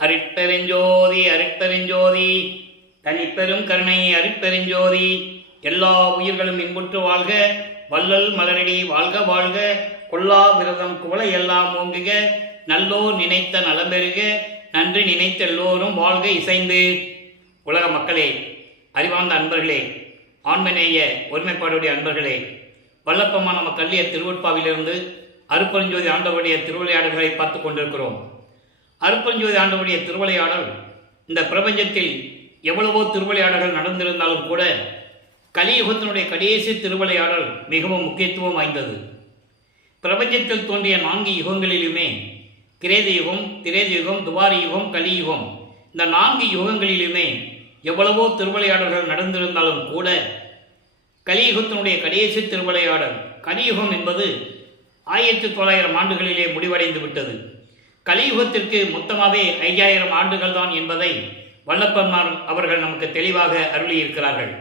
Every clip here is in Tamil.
அருட்பெருஞ்சோதி அருட்பெருஞ்சோதி தனிப்பெரும் கருணை அருட்பெருஞ்சோதி. எல்லா உயிர்களும் இன்புற்று வாழ்க, வள்ளல் மலரடி வாழ்க வாழ்க, கொல்லா விரதம் குவளை எல்லாம் ஓங்குக, நல்லோர் நினைத்த நலம்பெருக, நன்றி நினைத்த எல்லோரும் வாழ்க இசைந்து. உலக மக்களே, அறிவார்ந்த அன்பர்களே, ஆண்மநேய ஒருமைப்பாடுடைய அன்பர்களே, வல்லப்பமான நம்ம கல்லிய திருவட்பாவிலிருந்து அருட்பெருஞ்சோதி ஆண்டவருடைய திருவிளையாடல்களை பார்த்து கொண்டிருக்கிறோம். அருட்பெருஞ்சோதி ஆண்டவருடைய திருவிளையாடல் இந்த பிரபஞ்சத்தில் எவ்வளவோ திருவிளையாடல்கள் நடந்திருந்தாலும் கூட கலியுகத்தினுடைய கடைசி திருவிளையாடல் மிகவும் முக்கியத்துவம் வாய்ந்தது. பிரபஞ்சத்தில் தோன்றிய 4 யுகங்களிலுமே கிரேத யுகம், திரேத யுகம், துவார யுகம், கலியுகம், இந்த 4 யுகங்களிலுமே எவ்வளவோ திருவிளையாடல்கள் நடந்திருந்தாலும் கூட கலியுகத்தினுடைய கடைசி திருவிளையாடல் கலியுகம் என்பது 1900 ஆண்டுகளிலே முடிவடைந்து விட்டது. கலியுகத்திற்கு மொத்தமாகவே 5000 ஆண்டுகள் தான் என்பதை வல்லப்பெருமான் அவர்கள் நமக்கு தெளிவாக அருளியிருக்கிறார்கள்.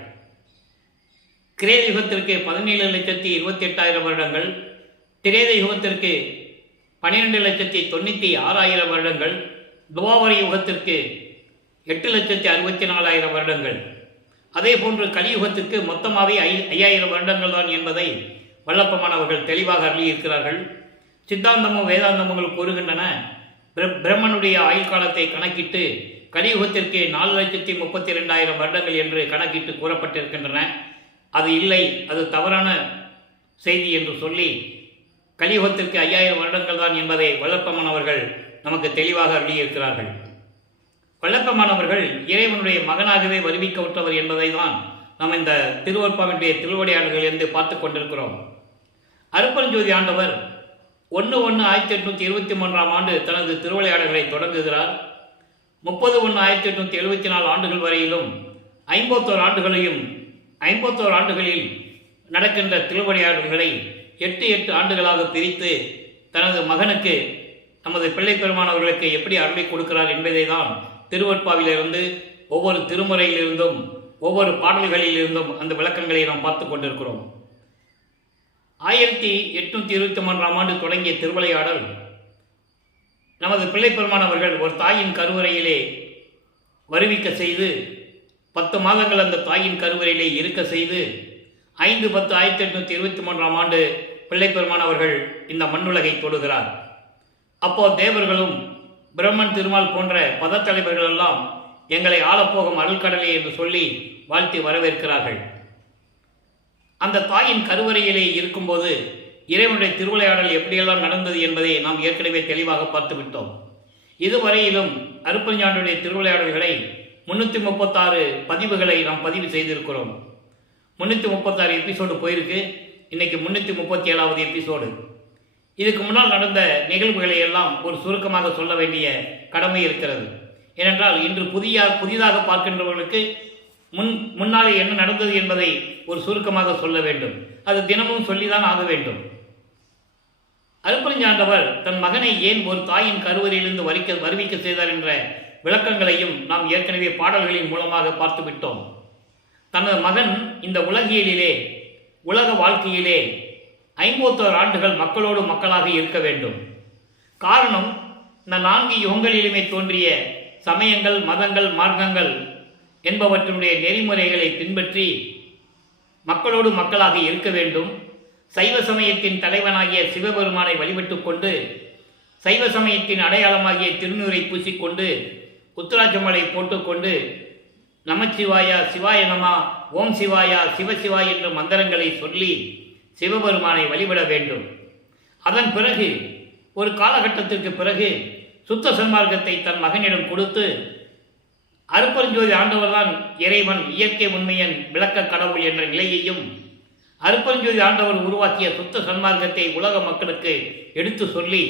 கிரேத யுகத்திற்கு 17,28,000 வருடங்கள், திரேத யுகத்திற்கு 12,96,000 வருடங்கள், துவாபர யுகத்திற்கு 8,64,000 வருடங்கள், அதே போன்று கலியுகத்திற்கு மொத்தமாகவே 5000 வருடங்கள் தான் என்பதை வல்லப்பெருமான் அவர்கள் தெளிவாக அருளியிருக்கிறார்கள். சித்தாந்தமும் வேதாந்தமும் கூறுகின்றன, பிரம்மனுடைய ஆயுள் காலத்தை கணக்கிட்டு கலியுகத்திற்கு 4,32,000 வருடங்கள் என்று கணக்கிட்டு கூறப்பட்டிருக்கின்றன. அது இல்லை, அது தவறான செய்தி என்று சொல்லி கலியுகத்திற்கு 5000 வருடங்கள் தான் என்பதை வல்லப்பெருமான் அவர்கள் நமக்கு தெளிவாக அருளியிருக்கிறார்கள். வல்லப்பெருமான் அவர்கள் இறைவனுடைய மகனாகவே வருவிக்க விட்டவர் என்பதை தான் நாம் இந்த திருவருட்பாவினுடைய திருவிளையாடல்களிலிருந்து பார்த்து கொண்டிருக்கிறோம். அருட்பெருஞ்சோதி ஆண்டவர் 1/1/1823 ஆண்டு தனது திருவிளையாடல்களை தொடங்குகிறார். 30/1/1874 ஆண்டுகள் வரையிலும் 51 ஆண்டுகளில் நடக்கின்ற திருவிளையாடல்களை 8 ஆண்டுகளாக பிரித்து தனது மகனுக்கு, நமது பிள்ளை பெருமான் அவர்களுக்கு எப்படி அருளை கொடுக்கிறார் என்பதை தான் திருவருட்பாவிலிருந்து ஒவ்வொரு திருமுறையிலிருந்தும் ஒவ்வொரு பாடல்களிலிருந்தும் அந்த விளக்கங்களை நாம் பார்த்து கொண்டிருக்கிறோம். 1823 ஆண்டு தொடங்கிய திருவிளையாடல் நமது பிள்ளை பெருமான் அவர்கள் ஒரு தாயின் கருவறையிலே வருவிக்க செய்து 10 மாதங்கள் அந்த தாயின் கருவறையிலே இருக்க செய்து 5/10/1823 ஆண்டு பிள்ளை பெருமான் அவர்கள் இந்த மண்ணுலகை தொடுகிறார். அப்போ தேவர்களும் பிரம்மன், திருமால் போன்ற பதத்தலைவர்கள் எல்லாம் எங்களை ஆளப்போகும் அருள்கடலே என்று சொல்லி வாழ்த்தி வரவேற்கிறார்கள். அந்த தாயின் கருவறையிலே இருக்கும்போது இறைவனுடைய திருவிளையாடல் எப்படியெல்லாம் நடந்தது என்பதை நாம் ஏற்கனவே தெளிவாக பார்த்துவிட்டோம். இதுவரையிலும் அருட்பெருஞ்சாண்டுடைய திருவிளையாடல்களை 336 பதிவுகளை நாம் பதிவு செய்திருக்கிறோம். 336 எபிசோடு போயிருக்கு. இன்னைக்கு 337வது எபிசோடு. இதுக்கு முன்னால் நடந்த நிகழ்வுகளை எல்லாம் ஒரு சுருக்கமாக சொல்ல வேண்டிய கடமை இருக்கிறது. ஏனென்றால் இன்று புதிதாக பார்க்கின்றவர்களுக்கு முன்னாலே என்ன நடந்தது என்பதை ஒரு சுருக்கமாக சொல்ல வேண்டும். அது தினமும் சொல்லிதான் ஆக வேண்டும். அருட்பெருஞ்சாண்டவர் தன் மகனை ஏன் ஒரு தாயின் கருவறையிலிருந்து வருவிக்க செய்தார் என்ற விளக்கங்களையும் நாம் ஏற்கனவே பாடல்களின் மூலமாக பார்த்து விட்டோம். தனது மகன் இந்த உலகியலிலே, உலக வாழ்க்கையிலே 51 ஆண்டுகள் மக்களோடு மக்களாக இருக்க வேண்டும். காரணம், இந்த 4 யுகங்களிலுமே தோன்றிய சமயங்கள், மதங்கள், மார்க்கங்கள் என்பவற்றினுடைய நெறிமுறைகளை பின்பற்றி மக்களோடு மக்களாக இருக்க வேண்டும். சைவ சமயத்தின் தலைவனாகிய சிவபெருமானை வழிபட்டு கொண்டு, சைவ சமயத்தின் அடையாளமாகிய திருநூரை பூசிக்கொண்டு, உத்திராட்சமலை போட்டுக்கொண்டு நமச்சிவாயா, சிவாய நமா, ஓம் சிவாயா, சிவசிவாய் என்ற மந்திரங்களை சொல்லி சிவபெருமானை வழிபட வேண்டும். அதன் பிறகு ஒரு காலகட்டத்திற்கு பிறகு சுத்த சன்மார்க்கத்தை தன் மகனிடம் கொடுத்து, அருட்பெருஞ்சோதி ஆண்டவர்தான் இறைவன், இயற்கை உண்மையன், விளக்க கடவுள் என்ற நிலையையும், அருட்பெருஞ்சோதி ஆண்டவர் உருவாக்கிய சுத்த சன்மார்க்கத்தை உலக மக்களுக்கு எடுத்து சொல்லி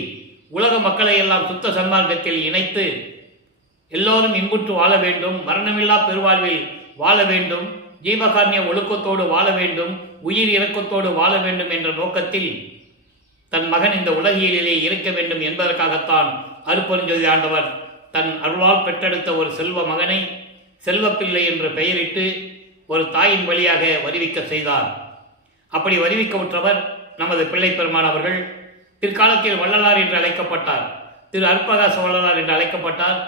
உலக மக்களை எல்லாம் சுத்த சன்மார்க்கத்தில் இணைத்து எல்லோரும் இன்புற்று வாழ வேண்டும், மரணமில்லா பெருவாழ்வில் வாழ வேண்டும், ஜீவகாருண்ய ஒழுக்கத்தோடு வாழ வேண்டும், உயிர் இரக்கத்தோடு வாழ வேண்டும் என்ற நோக்கத்தில் தன் மகன் இந்த உலகியலிலே இருக்க வேண்டும் என்பதற்காகத்தான் அருட்பெருஞ்சோதி ஆண்டவர் தன் அருளால் பெற்றெடுத்த ஒரு செல்வ மகனை செல்வப்பிள்ளை என்று பெயரிட்டு ஒரு தாயின் வழியாக வருவிக்க செய்தார். அப்படி வருவிக்க உற்றவர் நமது பிள்ளை பெருமான் அவர்கள். பிற்காலத்தில் வள்ளலார் என்று அழைக்கப்பட்டார். திரு அருட்பிரகாச வள்ளலார் என்று அழைக்கப்பட்டார்.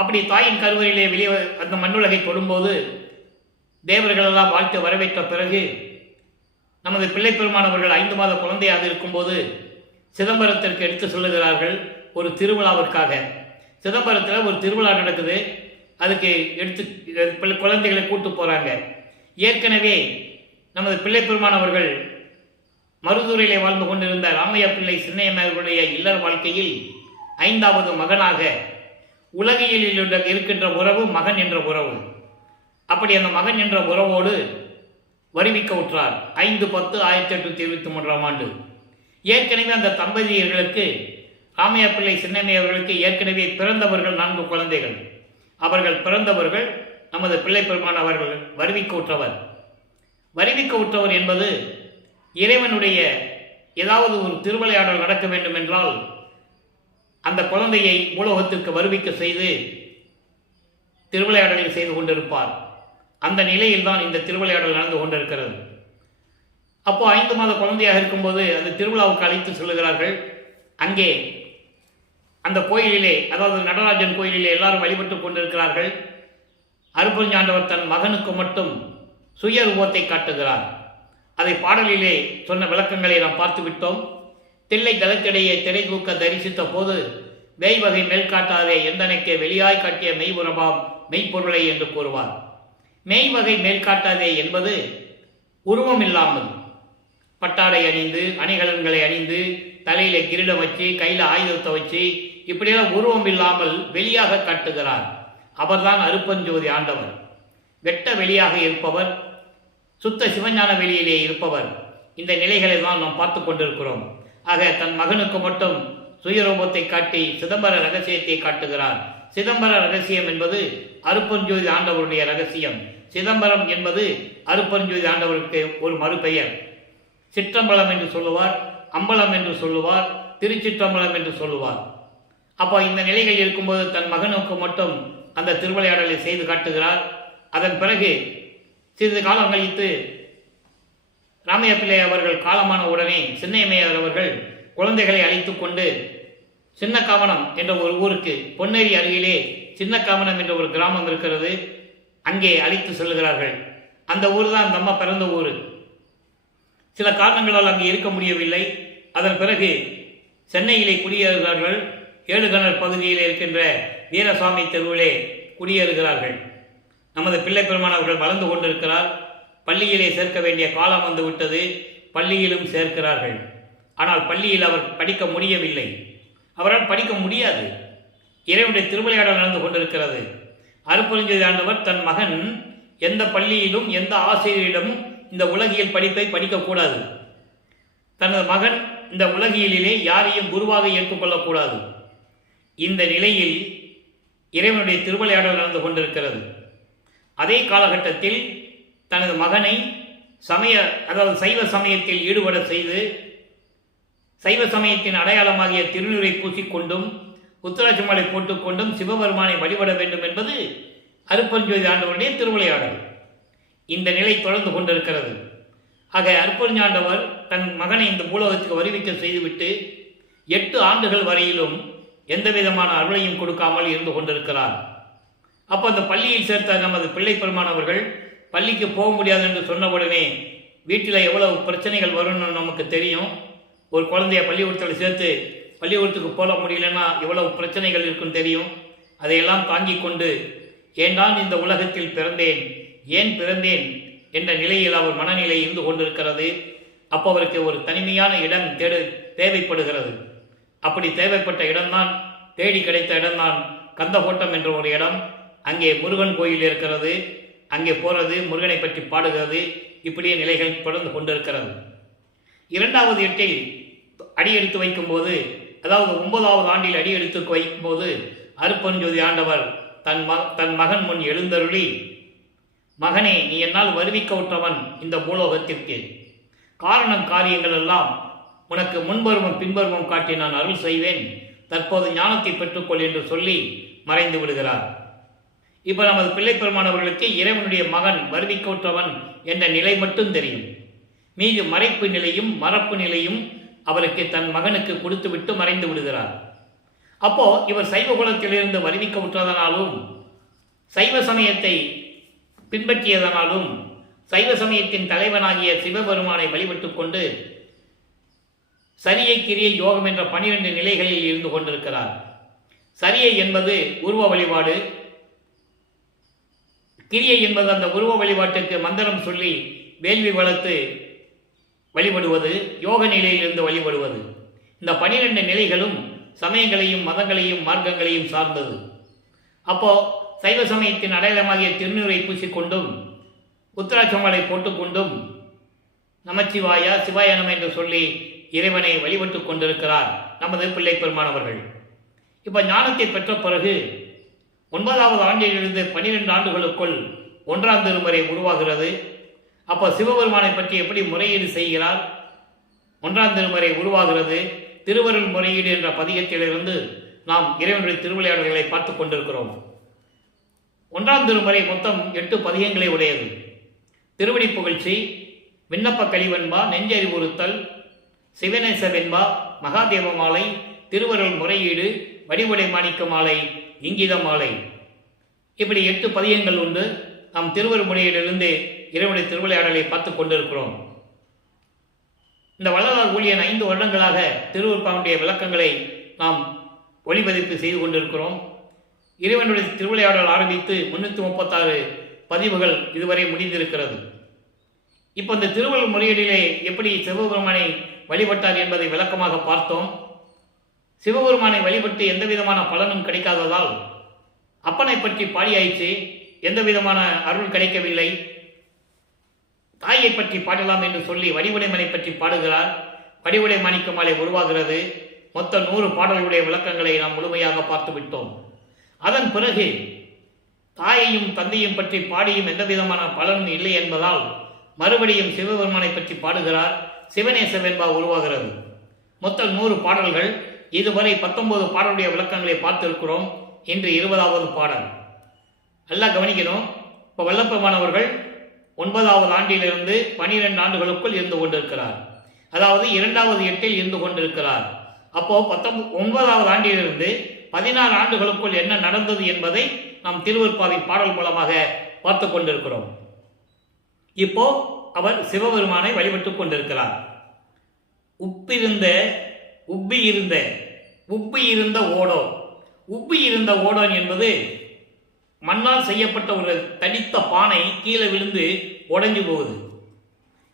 அப்படி தாயின் கருவறையிலே வெளியே அந்த மண்ணுலகை தொடும்போது தேவர்களெல்லாம் வாழ்த்து வரவேற்ற பிறகு நமது பிள்ளை பெருமானவர்கள் 5 மாத குழந்தையாக இருக்கும்போது சிதம்பரத்திற்கு எடுத்து சொல்லுகிறார்கள் ஒரு திருவிழாவிற்காக. சிதம்பரத்தில் ஒரு திருவிழா நடக்குது, அதுக்கு எடுத்து குழந்தைகளை கூட்டு போகிறாங்க. ஏற்கனவே நமது பிள்ளை பெருமானவர்கள் மருதூரிலே வாழ்ந்து கொண்டிருந்த ராமையா பிள்ளை சின்னையம்மையாருடைய இல்லற வாழ்க்கையில் 5வது மகனாக உலகியலில் இருக்கின்ற உறவு மகன் என்ற உறவு. அப்படி அந்த மகன் என்ற உறவோடு வருவிக்க உற்றார் 5/10/1823 ஆண்டு. ஏற்கனவே அந்த தம்பதியர்களுக்கு ராமையா பிள்ளை சின்னம்மை அவர்களுக்கு ஏற்கனவே பிறந்தவர்கள் 4 குழந்தைகள். அவர்கள் பிறந்தவர்கள் நமது பிள்ளை பெருமான் அவர்கள் வருவிக்க உற்றவர். வருவிக்க உற்றவர் என்பது இறைவனுடைய ஏதாவது ஒரு திருவிளையாடல் நடக்க வேண்டும் என்றால் அந்த குழந்தையை பூலோகத்திற்கு வருவிக்க செய்து திருவிளையாடலை செய்து கொண்டிருப்பார். அந்த நிலையில்தான் இந்த திருவிளையாடல் நடந்து கொண்டிருக்கிறது. அப்போ 5 மாத குழந்தையாக இருக்கும்போது அந்த திருவிழாவுக்கு அழைத்து செல்லுகிறார்கள். அங்கே அந்த கோயிலிலே, அதாவது நடராஜன் கோயிலிலே எல்லாரும் வழிபட்டு கொண்டிருக்கிறார்கள். அருட்பெருஞ்சாண்டவர் தன் மகனுக்கு மட்டும் சுய ரூபத்தை காட்டுகிறார். அதை பாடலிலே சொன்ன விளக்கங்களை நாம் பார்த்து விட்டோம். தில்லை தளத்திடையே திரை தூக்க தரிசித்த போது வேய்வகை மேல் காட்டாதே எந்தனைக்கே வெளியாய் காட்டிய மெய்புறமாம் மெய்ப்பொருளை என்று கூறுவார். மெய்வகை மேல் காட்டாதே என்பது உருவம் இல்லாமல் பட்டாடை அணிந்து அணிகலன்களை அணிந்து தலையில கிரீடம் வச்சு கையில் ஆயுதத்தை வச்சு இப்படியெல்லாம் உருவம் இல்லாமல் வெளியாக காட்டுகிறார். அவர்தான் அருப்பஞ்சோதி ஆண்டவர். வெட்ட வெளியாக இருப்பவர், சுத்த சிவஞான வெளியிலே இருப்பவர். இந்த நிலைகளை தான் நாம் பார்த்து கொண்டிருக்கிறோம். ஆக தன் மகனுக்கு மட்டும் சுயரூபத்தை காட்டி சிதம்பர ரகசியத்தை காட்டுகிறார். சிதம்பர ரகசியம் என்பது அருப்பஞ்சோதி ஆண்டவருடைய ரகசியம். சிதம்பரம் என்பது அருப்பஞ்சோதி ஆண்டவருக்கு ஒரு மறுபெயர். சிற்றம்பலம் என்று சொல்லுவார், அம்பலம் என்று சொல்லுவார், திருச்சிற்றம்பலம் என்று சொல்லுவார். அப்போ இந்த நிலைகள் இருக்கும்போது தன் மகனுக்கு மட்டும் அந்த திருவிளையாடலை செய்து காட்டுகிறார். அதன் பிறகு சிறிது காலம் கழித்து ராமையா பிள்ளை அவர்கள் காலமான உடனே சின்னையம்மையார் அவர்கள் குழந்தைகளை அழைத்து கொண்டு சின்னக்காவனம் என்ற ஒரு ஊருக்கு, பொன்னேரி அருகிலே சின்னக்காவனம் என்ற ஒரு கிராமம் இருக்கிறது, அங்கே அழைத்து செல்கிறார்கள். அந்த ஊர் தான் நம்ம பிறந்த ஊர். சில காரணங்களால் அங்கே இருக்க முடியவில்லை. அதன் பிறகு சென்னையிலே குடியேறுகிறார்கள். ஏழுகணர் பகுதியில் இருக்கின்ற வீரசாமி தெருவிலே குடியேறுகிறார்கள். நமது பிள்ளை பெருமான் அவர்கள் வளர்ந்து கொண்டிருக்கிறார். பள்ளியிலே சேர்க்க வேண்டிய காலம் வந்து விட்டது. பள்ளியிலும் சேர்க்கிறார்கள். ஆனால் பள்ளியில் அவர் படிக்க முடியவில்லை. அவரால் படிக்க முடியாது. இறைவனுடைய திருவிளையாடல் நடந்து கொண்டிருக்கிறது. அருட்பெருஞ்சோதி ஆண்டவர் தன் மகன் எந்த பள்ளியிலும் எந்த ஆசிரியரிடமும் இந்த உலகியல் படிப்பை படிக்கக்கூடாது. தனது மகன் இந்த உலகியலிலே யாரையும் குருவாக ஏற்றுக்கொள்ளக்கூடாது. இந்த நிலையில் இறைவனுடைய திருவிளையாடல் நடந்து கொண்டிருக்கிறது. அதே காலகட்டத்தில் தனது மகனை சைவ சமயத்தில் ஈடுபட செய்து சைவ சமயத்தின் அடையாளமாகிய திருநீரை பூசிக்கொண்டும் உத்தராட்சி மாலை போட்டுக்கொண்டும் சிவபெருமானை வழிபட வேண்டும் என்பது அருட்பெருஞ்சோதி ஆண்டவருடைய திருவிளையாடல். இந்த நிலை தொடர்ந்து கொண்டிருக்கிறது. ஆக அருட்பெருஞ்சாண்டவர் தன் மகனை இந்த பூலோகத்துக்கு வருவிக்க செய்துவிட்டு 8 ஆண்டுகள் வரையிலும் எந்த விதமான அருளையும் கொடுக்காமல் இருந்து கொண்டிருக்கிறார். அப்போ அந்த பள்ளியில் சேர்த்த நமது பிள்ளை பெருமான் அவர்கள் பள்ளிக்கு போக முடியாது என்று சொன்னவுடனே வீட்டில் எவ்வளவு பிரச்சனைகள் வரும்னு நமக்கு தெரியும். ஒரு குழந்தைய பள்ளிக்கூடத்தில் சேர்த்து பள்ளிக்கூடத்துக்கு போக முடியலன்னா எவ்வளவு பிரச்சனைகள் இருக்குன்னு தெரியும். அதையெல்லாம் தாங்கி கொண்டு ஏன்தான் இந்த உலகத்தில் பிறந்தேன், ஏன் பிறந்தேன் என்ற நிலையில் அவர் மனநிலை இருந்து கொண்டிருக்கிறது. அப்போ அவருக்கு ஒரு தனிமையான இடம் தேவைப்படுகிறது. அப்படி தேவைப்பட்ட இடம்தான், தேடி கிடைத்த இடம்தான் கந்தகோட்டம் என்ற ஒரு இடம். அங்கே முருகன் கோயில் இருக்கிறது. அங்கே போகிறது, முருகனை பற்றி பாடுகிறது. இப்படியே நிலைகள் தொடர்ந்து கொண்டிருக்கிறது. 2வது எட்டில் அடியெடுத்து வைக்கும்போது, அதாவது 9வது ஆண்டில் அடியெடுத்து வைக்கும்போது அருட்பெருஞ்சோதி ஆண்டவர் தன் மகன் முன் எழுந்தருளி, மகனே, நீ என்னால் வருவிக்க உற்றவன் இந்த பூலோகத்திற்கு. காரணம் காரியங்கள் எல்லாம் உனக்கு முன்பருவம் பின்பருவம் காட்டி நான் அருள் செய்வேன். தற்போது ஞானத்தை பெற்றுக்கொள் என்று சொல்லி மறைந்து விடுகிறார். இப்போ நமது பிள்ளை பெருமானவர்களுக்கு இறைவனுடைய மகன் வருவிக்க உற்றவன் என்ற நிலை மட்டும் தெரியும். மீது மறைப்பு நிலையும் மறப்பு நிலையும் அவருக்கு தன் மகனுக்கு கொடுத்துவிட்டு மறைந்து விடுகிறார். அப்போ இவர் சைவ குலத்திலிருந்து வருவிக்க உற்றதனாலும் சைவ சமயத்தை பின்பற்றியதனாலும் சைவ சமயத்தின் தலைவனாகிய சிவபெருமானை வழிபட்டு கொண்டு சரியை கிரியை யோகம் என்ற 12 நிலைகளில் இருந்து கொண்டிருக்கிறார். சரியை என்பது உருவ வழிபாடு, கிரியை என்பது அந்த உருவ வழிபாட்டுக்கு மந்திரம் சொல்லி வேள்வி வளர்த்து வழிபடுவது, யோக நிலையிலிருந்து வழிபடுவது. இந்த 12 நிலைகளும் சமயங்களையும் மதங்களையும் மார்க்கங்களையும் சார்ந்தது. அப்போ சைவ சமயத்தின் அடையாளமாகிய திருநீரை பூசிக்கொண்டும் உத்திராட்சமாலை போட்டுக்கொண்டும் நமச்சிவாயா சிவாய நம என்று சொல்லி இறைவனை வழிபட்டு கொண்டிருக்கிறார் நமது பிள்ளை பெருமானவர்கள். இப்போ ஞானத்தை பெற்ற பிறகு 9வது ஆண்டிலிருந்து 12 ஆண்டுகளுக்குள் 1ஆம் திருமுறை உருவாகிறது. அப்போ சிவபெருமானை பற்றி எப்படி முறையீடு செய்கிறார்? 1ஆம் திருமுறை உருவாகிறது. திருவருள் முறையீடு என்ற பதிகத்திலிருந்து நாம் இறைவனுடைய திருவிளையாடல்களை பார்த்து கொண்டிருக்கிறோம். 1ஆம் திருமுறை மொத்தம் 8 பதிகங்களை உடையது. திருவடி புகழ்ச்சி, விண்ணப்ப கலிவெண்பா, நெஞ்சறிவுறுத்தல், சிவநேச வெண்பா, மகாதேவ மாலை, திருவருள் முறையீடு, வடிவுடை மாணிக்க மாலை, இங்கித மாலை, இப்படி 8 பதியங்கள் உண்டு. நாம் திருவருள் முறையீடிலிருந்து இறைவனுடைய திருவிளையாடலை பார்த்து கொண்டிருக்கிறோம். இந்த வள்ளலார் ஊழியன் 5 வருடங்களாக திருவருட்பாவுடைய விளக்கங்களை நாம் ஒளிபதிப்பு செய்து கொண்டிருக்கிறோம். இறைவனுடைய திருவிளையாடல் ஆரம்பித்து 336 பதிவுகள் இதுவரை முடிந்திருக்கிறது. இப்போ இந்த திருவருள் முறையீடிலே எப்படி சிவபெருமானை வழிபட்டார் என்பதை விளக்கமாக பார்த்தோம். சிவபெருமானை வழிபட்டு எந்த விதமான பலனும் கிடைக்காததால் அப்பனை பற்றி பாடியாயிற்று, எந்த விதமான அருள் கிடைக்கவில்லை. தாயை பற்றி பாடலாம் என்று சொல்லி வடிவுடைமனை பற்றி பாடுகிறார். வடிவுடை மாணிக்க மாலை உருவாகிறது. மொத்த 100 பாடல்களுடைய விளக்கங்களை நாம் முழுமையாக பார்த்து விட்டோம். அதன் பிறகு தாயையும் தந்தையும் பற்றி பாடியும் எந்த விதமான பலனும் இல்லை என்பதால் மறுபடியும் சிவபெருமானை பற்றி பாடுகிறார். சிவநேச வெண்பா உருவாகிறது. மொத்தம் 100 பாடல்கள். இதுவரை 19 பாடலுடைய விளக்கங்களை பார்த்திருக்கிறோம். இன்று 20வது பாடல். நல்லா கவனிக்கணும். இப்போ வல்லப்பெருமானவர்கள் 9வது ஆண்டிலிருந்து 12 ஆண்டுகளுக்குள் இருந்து கொண்டிருக்கிறார். அதாவது 2வது எட்டில் இருந்து கொண்டிருக்கிறார். அப்போ 9வது ஆண்டிலிருந்து 16 ஆண்டுகளுக்குள் என்ன நடந்தது என்பதை நாம் திருவருட்பாவின் பாடல் மூலமாக பார்த்து கொண்டிருக்கிறோம். இப்போ அவர் சிவபெருமானை வழிபட்டு கொண்டிருக்கிறார். உப்பி இருந்த ஓடோன் என்பது மண்ணால் செய்யப்பட்ட ஒரு தடித்த பானை கீழே விழுந்து உடைஞ்சு போகுது.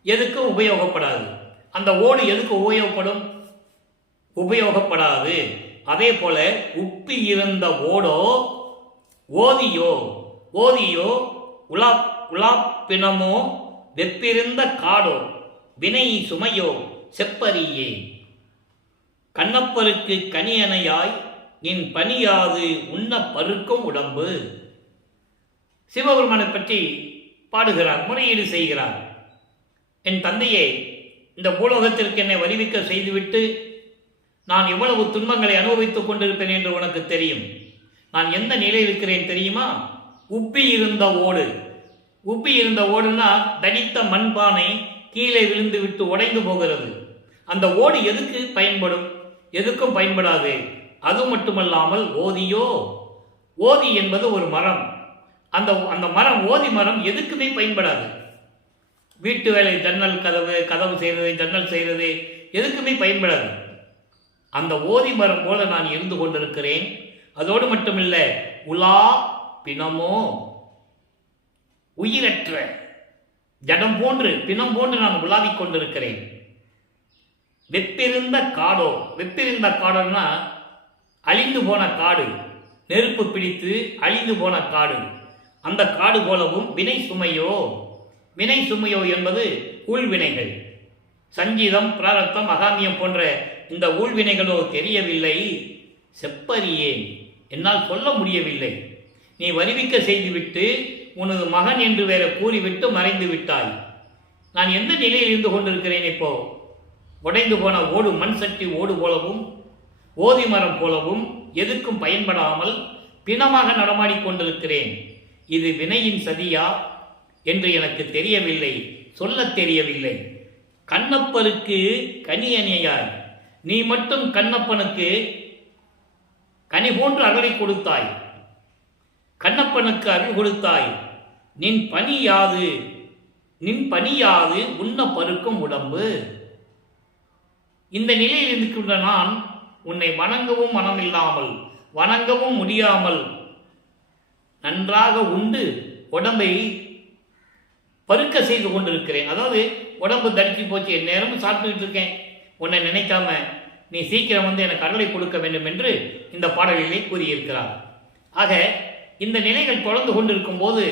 எதுக்கும் உபயோகப்படாது. அந்த ஓடு எதுக்கு உபயோகப்படாது. அதே போல உப்பி இருந்த ஓடோ ஓதியோ உலாப்பினமோ வெப்பிருந்த காடோ வினை சுமையோ செப்பரியே கண்ணப்பருக்கு கனியனையாய் நின் பணியாது உண்ண பருக்கும் உடம்பு. சிவபெருமானை பற்றி பாடுகிறார், முறையீடு செய்கிறார். என் தந்தையே, இந்த பூலோகத்திற்கு என்னை வருவிக்க செய்துவிட்டு நான் எவ்வளவு துன்பங்களை அனுபவித்துக் கொண்டிருப்பேன் என்று உனக்கு தெரியும். நான் எந்த நிலையில் இருக்கிறேன் தெரியுமா? உப்பி இருந்த ஓடுனா தடித்த மண்பானை கீழே விழுந்து விட்டு உடைந்து போகிறது. அந்த ஓடு எதுக்கு பயன்படும்? எதுக்கும் பயன்படாது. அது மட்டுமல்லாமல் ஓதி என்பது ஒரு மரம். அந்த மரம், ஓதி மரம் எதுக்குமே பயன்படாது. வீட்டு வேலை, கதவு செய்கிறது, ஜன்னல் செய்கிறது, எதுக்குமே பயன்படாது. அந்த ஓதி மரம் போல நான் இருந்து கொண்டிருக்கிறேன். அதோடு மட்டுமில்லை, உலா பிணமோ, உயிரற்ற ஜடம் போன்று, பிணம் போன்று நான் உலாவிக் கொண்டிருக்கிறேன். வெப்பிருந்த காடோன்னா அழிந்து போன காடு, நெருப்பு பிடித்து அழிந்து போன காடு. அந்த காடு போலவும் வினை சுமையோ என்பது ஊழ்வினைகள். சங்கீதம், பிராரத்தம், அகாமியம் போன்ற இந்த ஊழ்வினைகளோ தெரியவில்லை. செப்பறியேன், என்னால் சொல்ல முடியவில்லை. நீ வருவிக்க செய்துவிட்டு உனது மகன் என்று வேற கூறிவிட்டு மறைந்து விட்டாய். நான் எந்த நிலையில் இருந்து கொண்டிருக்கிறேன்? இப்போ உடைந்து போன ஓடு, மண் சட்டி ஓடு போலவும் ஓதி மரம் போலவும் எதுக்கும் பயன்படாமல் பிணமாக நடமாடிக்கொண்டிருக்கிறேன். இது வினையின் சதியா என்று எனக்கு தெரியவில்லை, சொல்ல தெரியவில்லை. கண்ணப்பருக்கு கனியனையாய், நீ மட்டும் கண்ணப்பனுக்கு கனி போன்று அருளை கொடுத்தாய், கண்ணப்பனுக்கு அருள் கொடுத்தாய், நின் பணியாது உண்ண பருக்கும் உடம்பு. இந்த நிலையில் இருக்கின்ற நான் உன்னை வணங்கவும் மனமில்லாமல், வணங்கவும் முடியாமல் நன்றாக உண்டு உடம்பை பருக்க செய்து கொண்டிருக்கிறேன். அதாவது உடம்பு தடிச்சு போச்சு, என் நேரமும் சாப்பிட்டுக்கிட்டு இருக்கேன், உன்னை நினைக்காம நீ சீக்கிரம் வந்து எனக்கு அருளை கொடுக்க வேண்டும் என்று இந்த பாடலிலே கூறியிருக்கிறார். ஆக இந்த நிலைகள் தொடர்ந்து கொண்டிருக்கும் போது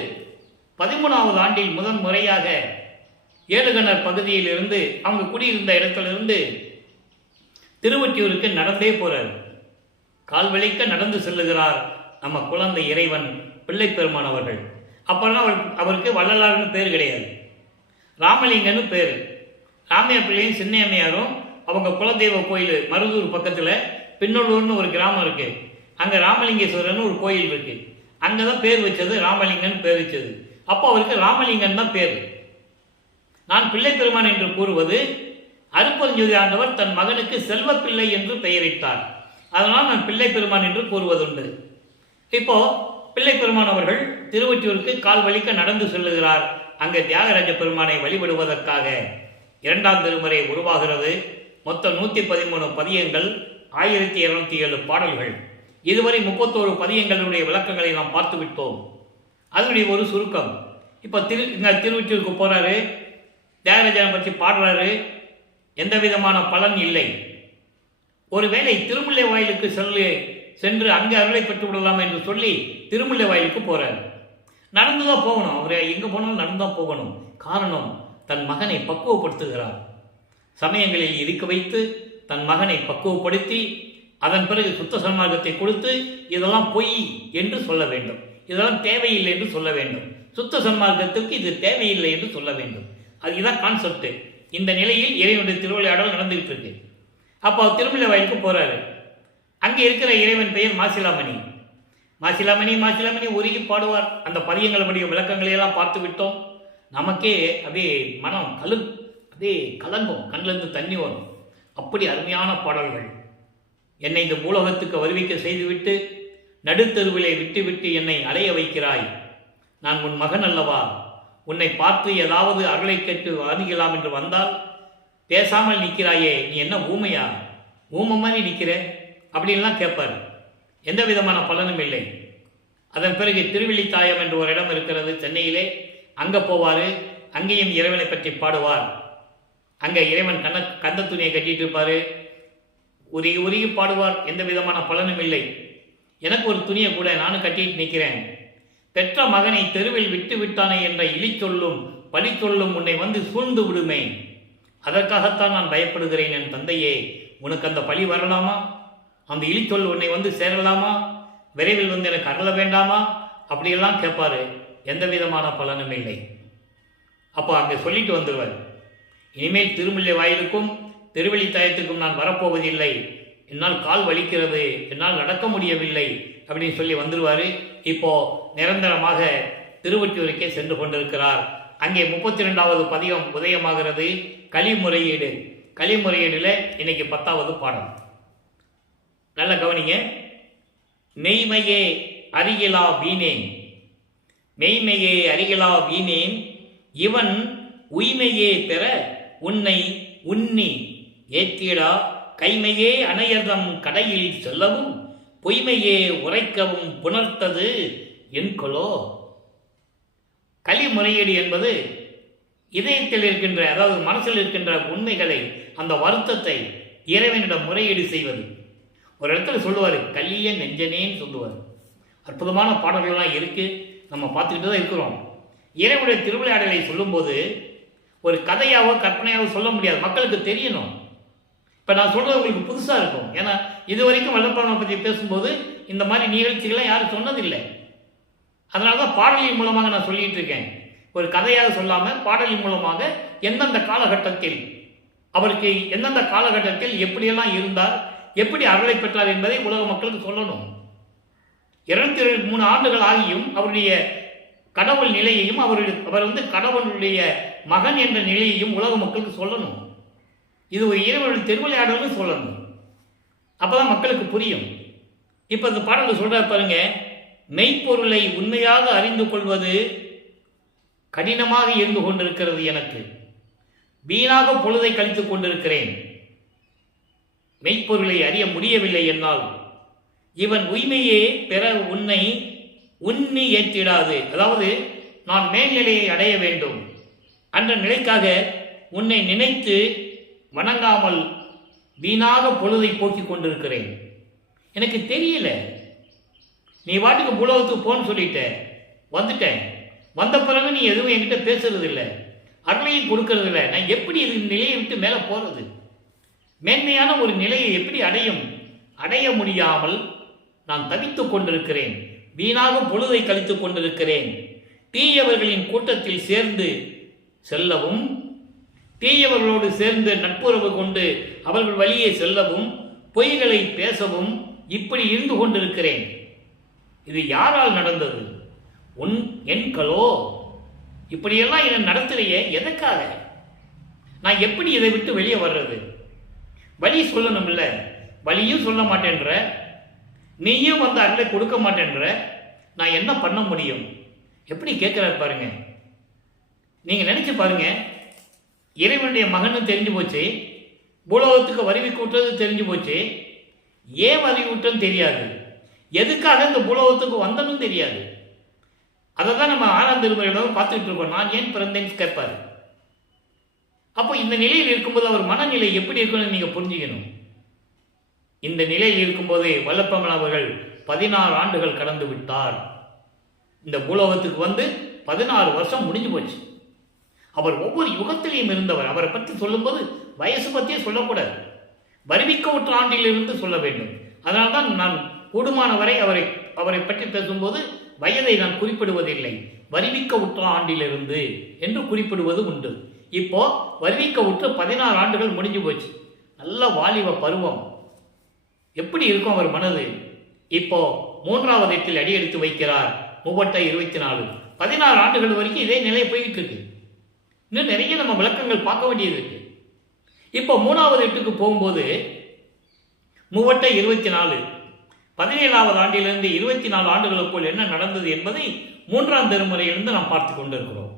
13வது ஆண்டில் முதன் முறையாக ஏழுகணர் பகுதியில் இருந்து அவங்க குடியிருந்த இடத்திலிருந்து திருவொற்றியூருக்கு நடந்தே போறார். கால்வழிக்க நடந்து செல்லுகிறார் நம்ம குழந்தை இறைவன் பிள்ளை பெருமான் அவர்கள். அப்புறம் அவருக்கு வள்ளலார்னு பேர் கிடையாது, ராமலிங்கன்னு பேர். ராமையா பிள்ளையும் சின்னையம்மையாரும் அவங்க குலதெய்வ கோயில் மருதூர் பக்கத்தில் பின்னொல்லூர்னு ஒரு கிராமம் இருக்கு, அங்கே ராமலிங்கேஸ்வரர்னு ஒரு கோயில் இருக்கு, அங்கே தான் பேர் வச்சது, ராமலிங்கன் பேர் வச்சது. அப்போ அவருக்கு ராமலிங்கன் தான் பேர். நான் பிள்ளை பெருமான் என்று கூறுவது அருட்பெருஞ்ஜோதி ஆண்டவர் தன் மகனுக்கு செல்வப்பிள்ளை என்று பெயரிட்டார், அதனால் நான் பிள்ளை பெருமான் என்று கூறுவதுண்டு. இப்போ பிள்ளை பெருமான் அவர்கள் திருவொற்றியூருக்கு கால் வலிக்க நடந்து செல்லுகிறார். அங்கே தியாகராஜ பெருமானை வழிபடுவதற்காக 2ஆம் திருமுறை உருவாகிறது. மொத்தம் 113 பதியங்கள், 1207 பாடல்கள். இதுவரை 31 பதியங்களுடைய விளக்கங்களை நாம் பார்த்து விட்டோம். அதனுடைய ஒரு சுருக்கம். இப்போ திருவொற்றியூருக்கு போறாரு, தியாகராஜனை பற்றி பாடுறாரு, எந்த விதமான பலன் இல்லை. ஒருவேளை திருமுல்லை வாயிலுக்கு சென்று அங்கே அருளை பெற்று விடலாம் என்று சொல்லி திருமுல்லை வாயிலுக்கு போறார். நடந்துதான் போகணும், அவர் எங்கே போனாலும் நடந்துதான் போகணும். காரணம், தன் மகனை பக்குவப்படுத்துகிறார். சமயங்களில் இருக்க வைத்து தன் மகனை பக்குவப்படுத்தி அதன் பிறகு சுத்த சன்மார்க்கத்தை கொடுத்து இதெல்லாம் பொய் என்று சொல்ல வேண்டும், இதெல்லாம் தேவையில்லை என்று சொல்ல வேண்டும், சுத்த சன்மார்க்கத்துக்கு இது தேவையில்லை என்று சொல்ல வேண்டும். அதுதான் கான்செப்ட். இந்த நிலையில் இறைவனுடைய திருவிளையாடல் நடந்துகிட்டு இருக்கு. அப்போ திருமலை வயலுக்கு போறாரு. அங்கே இருக்கிற இறைவன் பெயர் மாசிலாமணி. மாசிலாமணி உருகி பாடுவார். அந்த பதியங்களுடைய விளக்கங்களை எல்லாம் பார்த்து விட்டோம். நமக்கே அப்படியே மனம் அப்படியே கலங்கும், கண்ணிலிருந்து தண்ணி வரும். அப்படி அருமையான பாடல்கள். என்னை இந்த பூலோகத்துக்கு வருவிக்க செய்துவிட்டு நடுத்தருவிலை விட்டு என்னை அலைய வைக்கிறாய். நான் உன் மகன் அல்லவா? உன்னை பார்த்து ஏதாவது அருளை கேட்டு வாதிக்கலாம் என்று வந்தால் பேசாமல் நிற்கிறாயே, நீ என்ன ஊமையா? ஊமை மாதிரி நிற்கிற அப்படின்லாம் கேட்பார். எந்த விதமான பலனும் இல்லை. அதன் பிறகு திருவிழித்தாயம் என்று ஒரு இடம் இருக்கிறது சென்னையிலே, அங்கே போவார். அங்கேயும் இறைவனை பற்றி பாடுவார். அங்கே இறைவன் கந்த துணியை கட்டிட்டு இருப்பார். உருகி பாடுவார். எந்த விதமான பலனும் இல்லை. எனக்கு ஒரு துணியை கூட நானும் கட்டிட்டு நிற்கிறேன். பெற்ற மகனை தெருவில் விட்டு விட்டானே என்ற இழி சொல்லும் பழி சொல்லும் உன்னை வந்து சூழ்ந்து விடுமே. அதற்காகத்தான் நான் பயப்படுகிறேன். என் தந்தையே, உனக்கு அந்த பழி வரலாமா? அந்த இழி சொல் உன்னை வந்து சேரலாமா? விரைவில் வந்து எனக்கு அருள வேண்டாமா? அப்படியெல்லாம் கேட்பாரு. எந்த விதமான பலனும் இல்லை. அப்போ அங்கே சொல்லிட்டு வந்துடுவார், இனிமேல் திருமுல்லை வாயிலுக்கும் திருவெளித்தாயத்துக்கும் நான் வரப்போவதில்லை, என்னால் கால் வலிக்கிறது, என்னால் நடக்க முடியவில்லை அப்படின்னு சொல்லி வந்துடுவார். இப்போ நிரந்தரமாக திருவொற்றியூருக்கே சென்று கொண்டிருக்கிறார். அங்கே 32வது பதிகம் உதயமாகிறது. கலிமுறையீடு. கலிமுறையீடுல இன்னைக்கு 10வது பாடம். நல்ல கவனிங்க. மெய்மையே அருகிலா வீணேன், மெய்மையே அருகிலா வீணேன், இவன் உய்மையே பெற உன்னை உண்ணி ஏற்றிடா கைமையே அணையதம் கடையில் செல்லவும் பொய்மையே உரைக்கவும் புணர்த்தது என்கொலோ. கலிமுறையீடு என்பது இதயத்தில் இருக்கின்ற, அதாவது மனசில் இருக்கின்ற உண்மைகளை, அந்த வருத்தத்தை இறைவனிடம் முறையீடு செய்வது. ஒரு இடத்துல சொல்லுவார், கலிய நெஞ்சனேன்னு சொல்லுவார். அற்புதமான பாடல்கள்லாம் இருக்கு, நம்ம பார்த்துக்கிட்டு தான் இருக்கிறோம். இறைவனுடைய திருவிளையாடலை சொல்லும்போது ஒரு கதையாவோ கற்பனையாவோ சொல்ல முடியாது, மக்களுக்கு தெரியணும். இப்போ நான் சொல்கிறது உங்களுக்கு புதுசாக இருக்கும். ஏன்னா இது வரைக்கும் வல்லப்பெருமானை பற்றி பேசும்போது இந்த மாதிரி நிகழ்ச்சிகளை யாரும் சொன்னதில்லை. அதனால தான் பாடலின் மூலமாக நான் சொல்லிகிட்டு இருக்கேன். ஒரு கதையாக சொல்லாமல் பாடலின் மூலமாக எந்தெந்த காலகட்டத்தில் அவருக்கு எந்தெந்த காலகட்டத்தில் எப்படியெல்லாம் இருந்தார், எப்படி அருளை பெற்றார் என்பதை உலக மக்களுக்கு சொல்லணும். 203 ஆண்டுகள் ஆகியும் அவருடைய கடவுள் நிலையையும் அவர் வந்து கடவுளுடைய மகன் என்ற நிலையையும் உலக மக்களுக்கு சொல்லணும். இது ஒரு இறைவனுடைய திருவிளையாடல்னு சொல்லணும். அப்போதான் மக்களுக்கு புரியும். இப்போ இந்த பாடல் சொல்ற பாருங்க, மெய்ப்பொருளை உண்மையாக அறிந்து கொள்வது கடினமாக இருந்து கொண்டிருக்கிறது எனக்கு. வீணாக பொழுதை கழித்துக் கொண்டிருக்கிறேன். மெய்ப்பொருளை அறிய முடியவில்லை என்னால். இவன் உய்மையே பெற உன்னை உன்னி ஏற்றிடாது. அதாவது நான் மேல்நிலையை அடைய வேண்டும் என்ற நிலைக்காக உன்னை நினைத்து வணங்காமல் வீணாக பொழுதை போக்கிக் கொண்டிருக்கிறேன். எனக்கு தெரியல, நீ வாட்டுக்கு பூலோகத்துக்கு போன்னு சொல்லிட்ட, வந்துட்டேன். வந்த பிறகு நீ எதுவும் என்கிட்ட பேசுறது இல்லை, அருளையும் கொடுக்கறது இல்லை. நான் எப்படி இது நிலையை விட்டு மேலே போகிறது? மேன்மையான ஒரு நிலையை எப்படி அடைய முடியாமல் நான் தவித்துக் கொண்டிருக்கிறேன். வீணாக பொழுதை கழித்துக் கொண்டிருக்கிறேன். தீயவர்களின் கூட்டத்தில் சேர்ந்து செல்லவும், தீயவர்களோடு சேர்ந்து நட்புறவு கொண்டு அவர்கள் வழியே செல்லவும், பொய்களை பேசவும் இப்படி இருந்து கொண்டிருக்கிறேன். இது யாரால் நடந்தது? என்களோ? இப்படியெல்லாம் என்னை நடத்துறையே எதற்காக? நான் எப்படி இதை விட்டு வெளியே வர்றது? வழி சொல்லணும்ல, வழியும் சொல்ல மாட்டேன்ற, நீயும் வந்து அருளை கொடுக்க மாட்டேன்ற, நான் என்ன பண்ண முடியும்? எப்படி கேட்கிறார் பாருங்க. நீங்க நினைச்சு பாருங்க, இறைவனுடைய மகன் தெரிஞ்சு போச்சு, பூலோகத்துக்கு வருவி கூட்டுறது தெரிஞ்சு போச்சு. ஏன் வருவி விட்டோன்னு தெரியாது, எதுக்காக இந்த பூலோகத்துக்கு வந்தனும் தெரியாது. அதை தான் நம்ம 6ஆம் திருமுறையோட பார்த்துக்கிட்டு இருக்கோம். நான் ஏன் பிறந்தேன்னு கேட்பாரு. அப்போ இந்த நிலையில் இருக்கும்போது அவர் மனநிலை எப்படி இருக்குன்னு நீங்க புரிஞ்சுக்கணும். இந்த நிலையில் இருக்கும்போதே வல்லப்பமன் அவர்கள் 16 ஆண்டுகள் கடந்து விட்டார். இந்த பூலோகத்துக்கு வந்து 16 வருஷம் முடிஞ்சு போச்சு. அவர் ஒவ்வொரு யுகத்திலையும் இருந்தவர். அவரை பற்றி சொல்லும்போது வயசு பற்றியே சொல்லக்கூடாது, வருவிக்க உற்ற ஆண்டிலிருந்து சொல்ல வேண்டும். அதனால்தான் நான் கூடுமான வரை அவரை பற்றி பேசும்போது வயதை நான் குறிப்பிடுவதில்லை, வருவிக்க உற்ற ஆண்டிலிருந்து என்று குறிப்பிடுவது உண்டு. இப்போ வருவிக்க உற்ற 16 ஆண்டுகள் முடிஞ்சு போச்சு. நல்ல வாலிப பருவம். எப்படி இருக்கும் அவர் மனது? இப்போ 3வது எட்டில் அடியெடுத்து வைக்கிறார். 24 16 ஆண்டுகள் வரைக்கும் இதே நிலை போயிட்டு இருக்கு. இன்னும் நிறைய நம்ம விளக்கங்கள் பார்க்க வேண்டியது இருக்கு. இப்போ 3வது எட்டுக்கு போகும்போது 24 17வது ஆண்டிலிருந்து 24 ஆண்டுகளுக்குள் என்ன நடந்தது என்பதை 3ஆம் திருமுறையிலிருந்து நாம் பார்த்து கொண்டிருக்கிறோம்.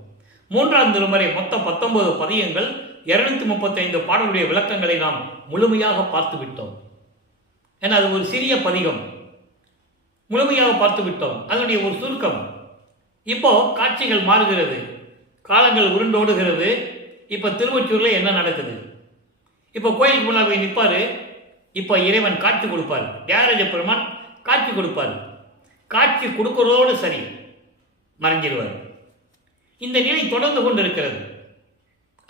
3ஆம் திருமுறை மொத்தம் 19 பதியங்கள், 235 பாடலுடைய விளக்கங்களை நாம் முழுமையாக பார்த்து விட்டோம். ஏன்னா அது ஒரு சிறிய பதிகம், முழுமையாக பார்த்து விட்டோம். அதனுடைய ஒரு சுருக்கம். இப்போ காட்சிகள் மாறுகிறது, காலங்கள் உருண்டோடுகிறது. இப்போ திருவொற்றியூர்ல என்ன நடக்குது? இப்போ கோயிலுக்கு முன்னாடி போய் நிற்பாரு. இப்போ இறைவன் காட்சி கொடுப்பார், தியாகராஜ பெருமான் காட்சி கொடுப்பார். காட்சி கொடுக்கிறதோடு சரி மறைஞ்சிருவார். இந்த நிலை தொடர்ந்து கொண்டு இருக்கிறது.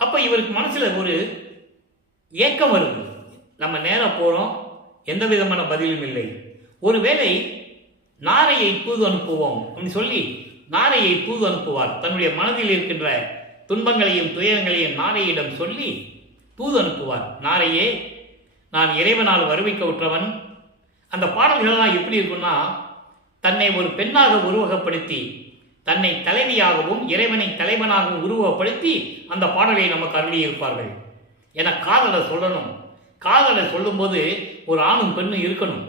அப்போ இவருக்கு மனசுல ஒரு ஏக்கம் வருது. நம்ம நேராக போறோம், எந்த விதமான பதிலும் இல்லை. ஒருவேளை நாரையை தூது அனுப்புவோம் அப்படின்னு சொல்லி நாரையை தூது அனுப்புவார். தன்னுடைய மனதில் இருக்கின்ற துன்பங்களையும் துயரங்களையும் நாரையிடம் சொல்லி தூது அனுப்புவார். நாரையே, நான் இறைவனால் வருவிக்க உற்றவன். அந்த பாடல்கள்லாம் எப்படி இருக்குன்னா, தன்னை ஒரு பெண்ணாக உருவகப்படுத்தி, தன்னை தலைவியாகவும் இறைவனை தலைவனாகவும் உருவகப்படுத்தி அந்த பாடலை நமக்கு அருளி இருப்பார்கள். என காதலை சொல்லணும். காதலை சொல்லும்போது ஒரு ஆணும் பெண்ணும் இருக்கணும்.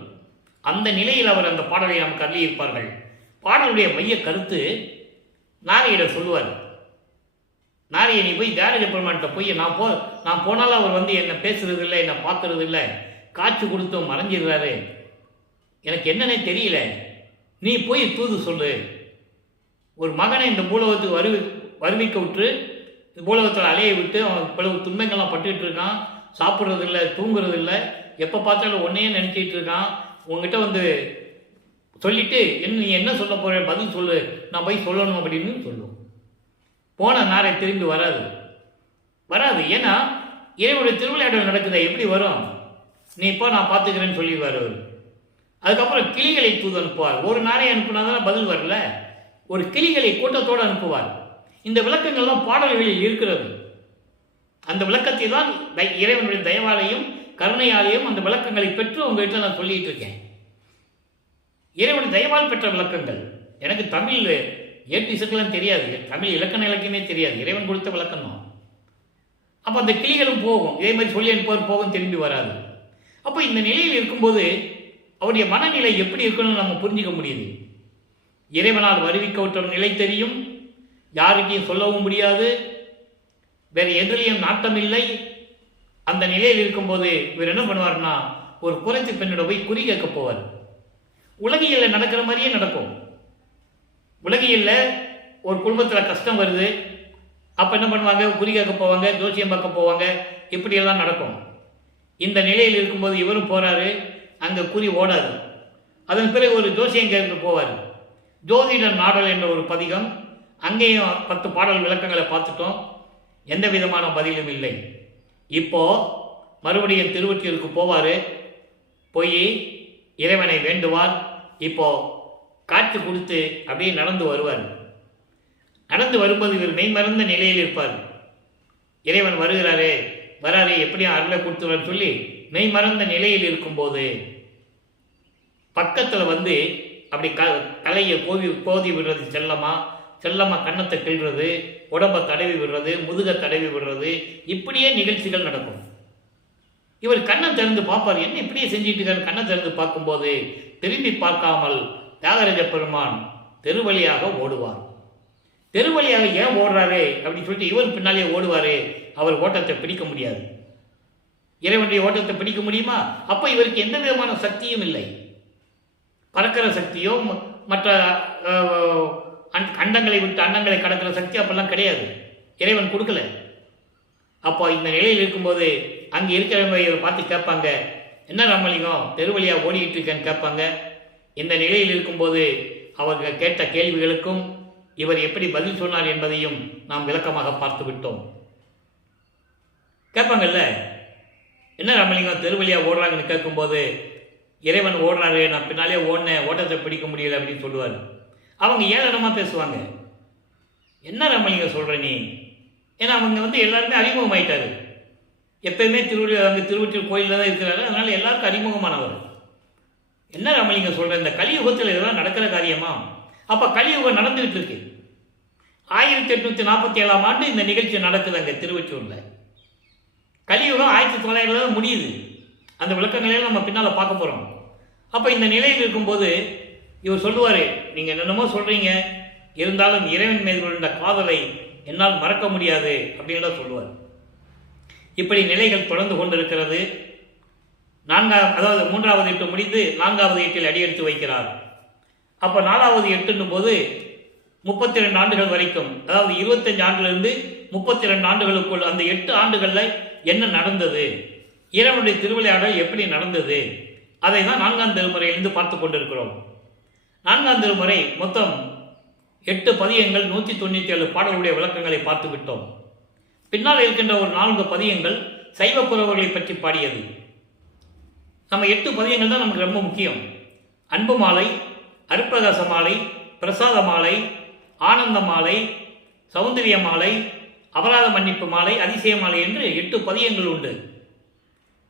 அந்த நிலையில் அவர் அந்த பாடலை நமக்கு அருளி இருப்பார்கள். பாடலுடைய மைய கருத்து நாரையிடம் சொல்லுவார். நாரையை, நீ போய் தியாகராஜ பெருமான்கிட்ட போய் நான் போனாலும் அவர் வந்து என்னை பேசுறது இல்லை, என்னை பார்க்கறது இல்லை, காட்சி கொடுத்தும் மறைஞ்சிடுறாரு, எனக்கு என்னன்னே தெரியல, நீ போய் தூது சொல்லு. ஒரு மகனை இந்த பூலோகத்துக்கு வருவிக்க விட்டு பூலோகத்தில் அலைய விட்டு அவன் பல துன்பங்கள்லாம் பட்டுக்கிட்டு இருக்கான், சாப்பிட்றது இல்லை, தூங்குறது இல்லை, எப்போ பார்த்தாலும் ஒன்னையே நினச்சிட்டு இருக்கான். உங்ககிட்ட வந்து சொல்லிட்டு நீ என்ன சொல்ல போற, பதில் சொல்லு, நான் போய் சொல்லணும் அப்படின்னு சொல்லுவோம். போன நாரை திரும்பி வராது. ஏன்னா இறைவனுடைய திருவிளையாடல் நடக்குதா, எப்படி வரும்? நீ இப்போ நான் பார்த்துக்கிறேன்னு சொல்லிடுவார் அவர். அதுக்கப்புறம் கிளிகளை தூது அனுப்புவார். ஒரு நாரை அனுப்புனாதான் பதில் வரல, ஒரு கிளிகளை கூட்டத்தோடு அனுப்புவார். இந்த விளக்கங்கள்லாம் பாடல்களில் இருக்கிறது. அந்த விளக்கத்தை தான் இறைவனுடைய தயவாலையும் கருணையாலையும் அந்த விளக்கங்களை பெற்று உங்ககிட்ட நான் சொல்லிட்டு இருக்கேன். இறைவனுடைய தயவால் பெற்ற விளக்கங்கள். எனக்கு தமிழ் ஏடிசெல்லாம் தெரியாது, தமிழ் இலக்கண இலக்கியமே தெரியாது, இறைவன் கொடுத்த விளக்கம் தான். அப்போ அந்த கிளிகளும் போகும், இதே மாதிரி சொல்லி அனுப்புவார், போகும், திரும்பி வராது. அப்போ இந்த நிலையில் இருக்கும்போது அவருடைய மனநிலை எப்படி இருக்கணும்னு நம்ம புரிஞ்சிக்க முடியுது. இறைவனால் வருவிக்கப்பட்ட நிலை தெரியும், யாருக்கையும் சொல்லவும் முடியாது, வேறு எதிலையும் நாட்டம் இல்லை. அந்த நிலையில் இருக்கும்போது இவர் என்ன பண்ணுவார்னா, ஒரு குறைச்சி பெண்ணோட போய் குறி கேட்க போவார். உலகியல்ல நடக்கிற மாதிரியே நடக்கும். உலகியல்ல ஒரு குடும்பத்தில் கஷ்டம் வருது, அப்போ என்ன பண்ணுவாங்க, குறி கேட்க போவாங்க, ஜோசியம் பார்க்க போவாங்க, இப்படியெல்லாம் நடக்கும். இந்த நிலையில் இருக்கும்போது இவரும் போகிறாரு, அங்கே குறி ஓடாது. அதன் பிறகு ஒரு ஜோசியம் கேட்க போவார். ஜோதிடர் நாடல் என்ற ஒரு பதிகம், அங்கேயும் 10 பாடல் விளக்கங்களை பார்த்துட்டோம், எந்த விதமான பதிலும் இல்லை. இப்போ மறுபடியும் திருவொற்றியூருக்கு போவார், போய் இறைவனை வேண்டுவார். இப்போ காட்சி கொடுத்து அப்படியே நடந்து வருவார். நடந்து வரும்போது இவர் மெய்மறந்த நிலையில் இருப்பார். இறைவன் வருகிறாரே வராரே எப்படியும் அருளை கொடுத்துருவார் சொல்லி மெய்மறந்த நிலையில் இருக்கும்போது பக்கத்தில் வந்து அப்படி தலையை கோதி விடுறது, செல்லமா கன்னத்தை கிள்றது, உடம்பை தடவி விடுறது, முதுகை தடவி விடுறது, இப்படியே நிகழ்ச்சிகள் நடக்கும். இவர் கண்ணை திறந்து பார்ப்பார், என்ன இப்படியே செஞ்சுட்டு இருக்காரு. கண்ணை திறந்து பார்க்கும்போது திரும்பி பார்க்காமல் தியாகராஜ பெருமான் தெருவழியாக ஓடுவார். தெருவழியாக ஏன் ஓடுறாரு அப்படின்னு சொல்லிட்டு இவர் பின்னாலே ஓடுவாரு. அவர் ஓட்டத்தை பிடிக்க முடியாது. இறைவனுடைய ஓட்டத்தை பிடிக்க முடியுமா? அப்போ இவருக்கு எந்த விதமான சக்தியும் இல்லை. பறக்கிற சக்தியோ மற்ற அண்டங்களை விட்டு அண்டங்களை கடக்கிற சக்தி அப்பெல்லாம் கிடையாது, இறைவன் கொடுக்கல. அப்போ இந்த நிலையில் இருக்கும்போது அங்கே இருக்கிறவங்க பார்த்து கேட்பாங்க, என்ன ராமலிங்கம் தெருவழியாக ஓடிக்கிட்டு இருக்கேன்னு கேட்பாங்க. இந்த நிலையில் இருக்கும்போது அவர்கள் கேட்ட கேள்விகளுக்கும் இவர் எப்படி பதில் சொன்னார் என்பதையும் நாம் விளக்கமாக பார்த்து விட்டோம். கேட்பாங்கல்ல, என்ன ராமலிங்கம் தெருவழியாக ஓடுறாங்கன்னு கேட்கும்போது, இறைவன் ஓடுறாரு, நான் பின்னாலே ஓடினேன், ஓட்டத்தை பிடிக்க முடியல அப்படின்னு சொல்லுவார். அவங்க ஏளனமாக பேசுவாங்க. என்ன ராமலிங்கம் சொல்கிற நீ? ஏன்னா அவங்க வந்து எல்லாருமே அறிமுகமாயிட்டாரு. எப்பயுமே திருவொற்றியூர் கோயிலில் தான் இருக்கிறாரு, அதனால் எல்லாருக்கும் அறிமுகமானவர். என்ன ராமலிங்கம் சொல்கிற, இந்த கலியுகத்தில் இதெல்லாம் நடக்கிற காரியமா? அப்போ கலியுகம் நடந்துகிட்டு இருக்கு. 1847ஆம் ஆண்டு இந்த நிகழ்ச்சி நடக்குது அங்கே திருவொற்றியூரில். கலியுகம் 1900 முடியுது. அந்த விளக்கங்களையும் நம்ம பின்னால் பார்க்க போகிறோம். அப்போ இந்த நிலையில் இருக்கும்போது இவர் சொல்லுவார், நீங்கள் என்னென்னமோ சொல்கிறீங்க, இருந்தாலும் இறைவன் மீது கொண்ட காதலை என்னால் மறக்க முடியாது அப்படின்னு சொல்லுவார். இப்படி நிலைகள் தொடர்ந்து கொண்டிருக்கிறது. அதாவது 3வது எட்டு முடிந்து 4வது எட்டில் அடியெடுத்து வைக்கிறார். அப்போ 4வது எட்டுன்னும் போது 32 ஆண்டுகள் வரைக்கும், அதாவது 25 ஆண்டிலிருந்து 32 ஆண்டுகளுக்குள் அந்த 8 ஆண்டுகளில் என்ன நடந்தது, இறைவனுடைய திருவிளையாடல் எப்படி நடந்தது, அதை தான் 4ஆம் திருமுறையிலிருந்து பார்த்து கொண்டிருக்கிறோம். 4ஆம் திருமுறை மொத்தம் 8 பதியங்கள், 197 பாடல்களுடைய விளக்கங்களை பார்த்து விட்டோம். பின்னால் இருக்கின்ற ஒரு 4 பதியங்கள் சைவ புறவர்களை பற்றி பாடியது. நம்ம 8 பதியங்கள் தான் நமக்கு ரொம்ப முக்கியம். அன்பு மாலை, அருட்பிரகாச மாலை, பிரசாத மாலை, ஆனந்த மாலை, சௌந்தரிய மாலை, அபராத மன்னிப்பு மாலை, அதிசய மாலை என்று 8 பதியங்கள் உண்டு.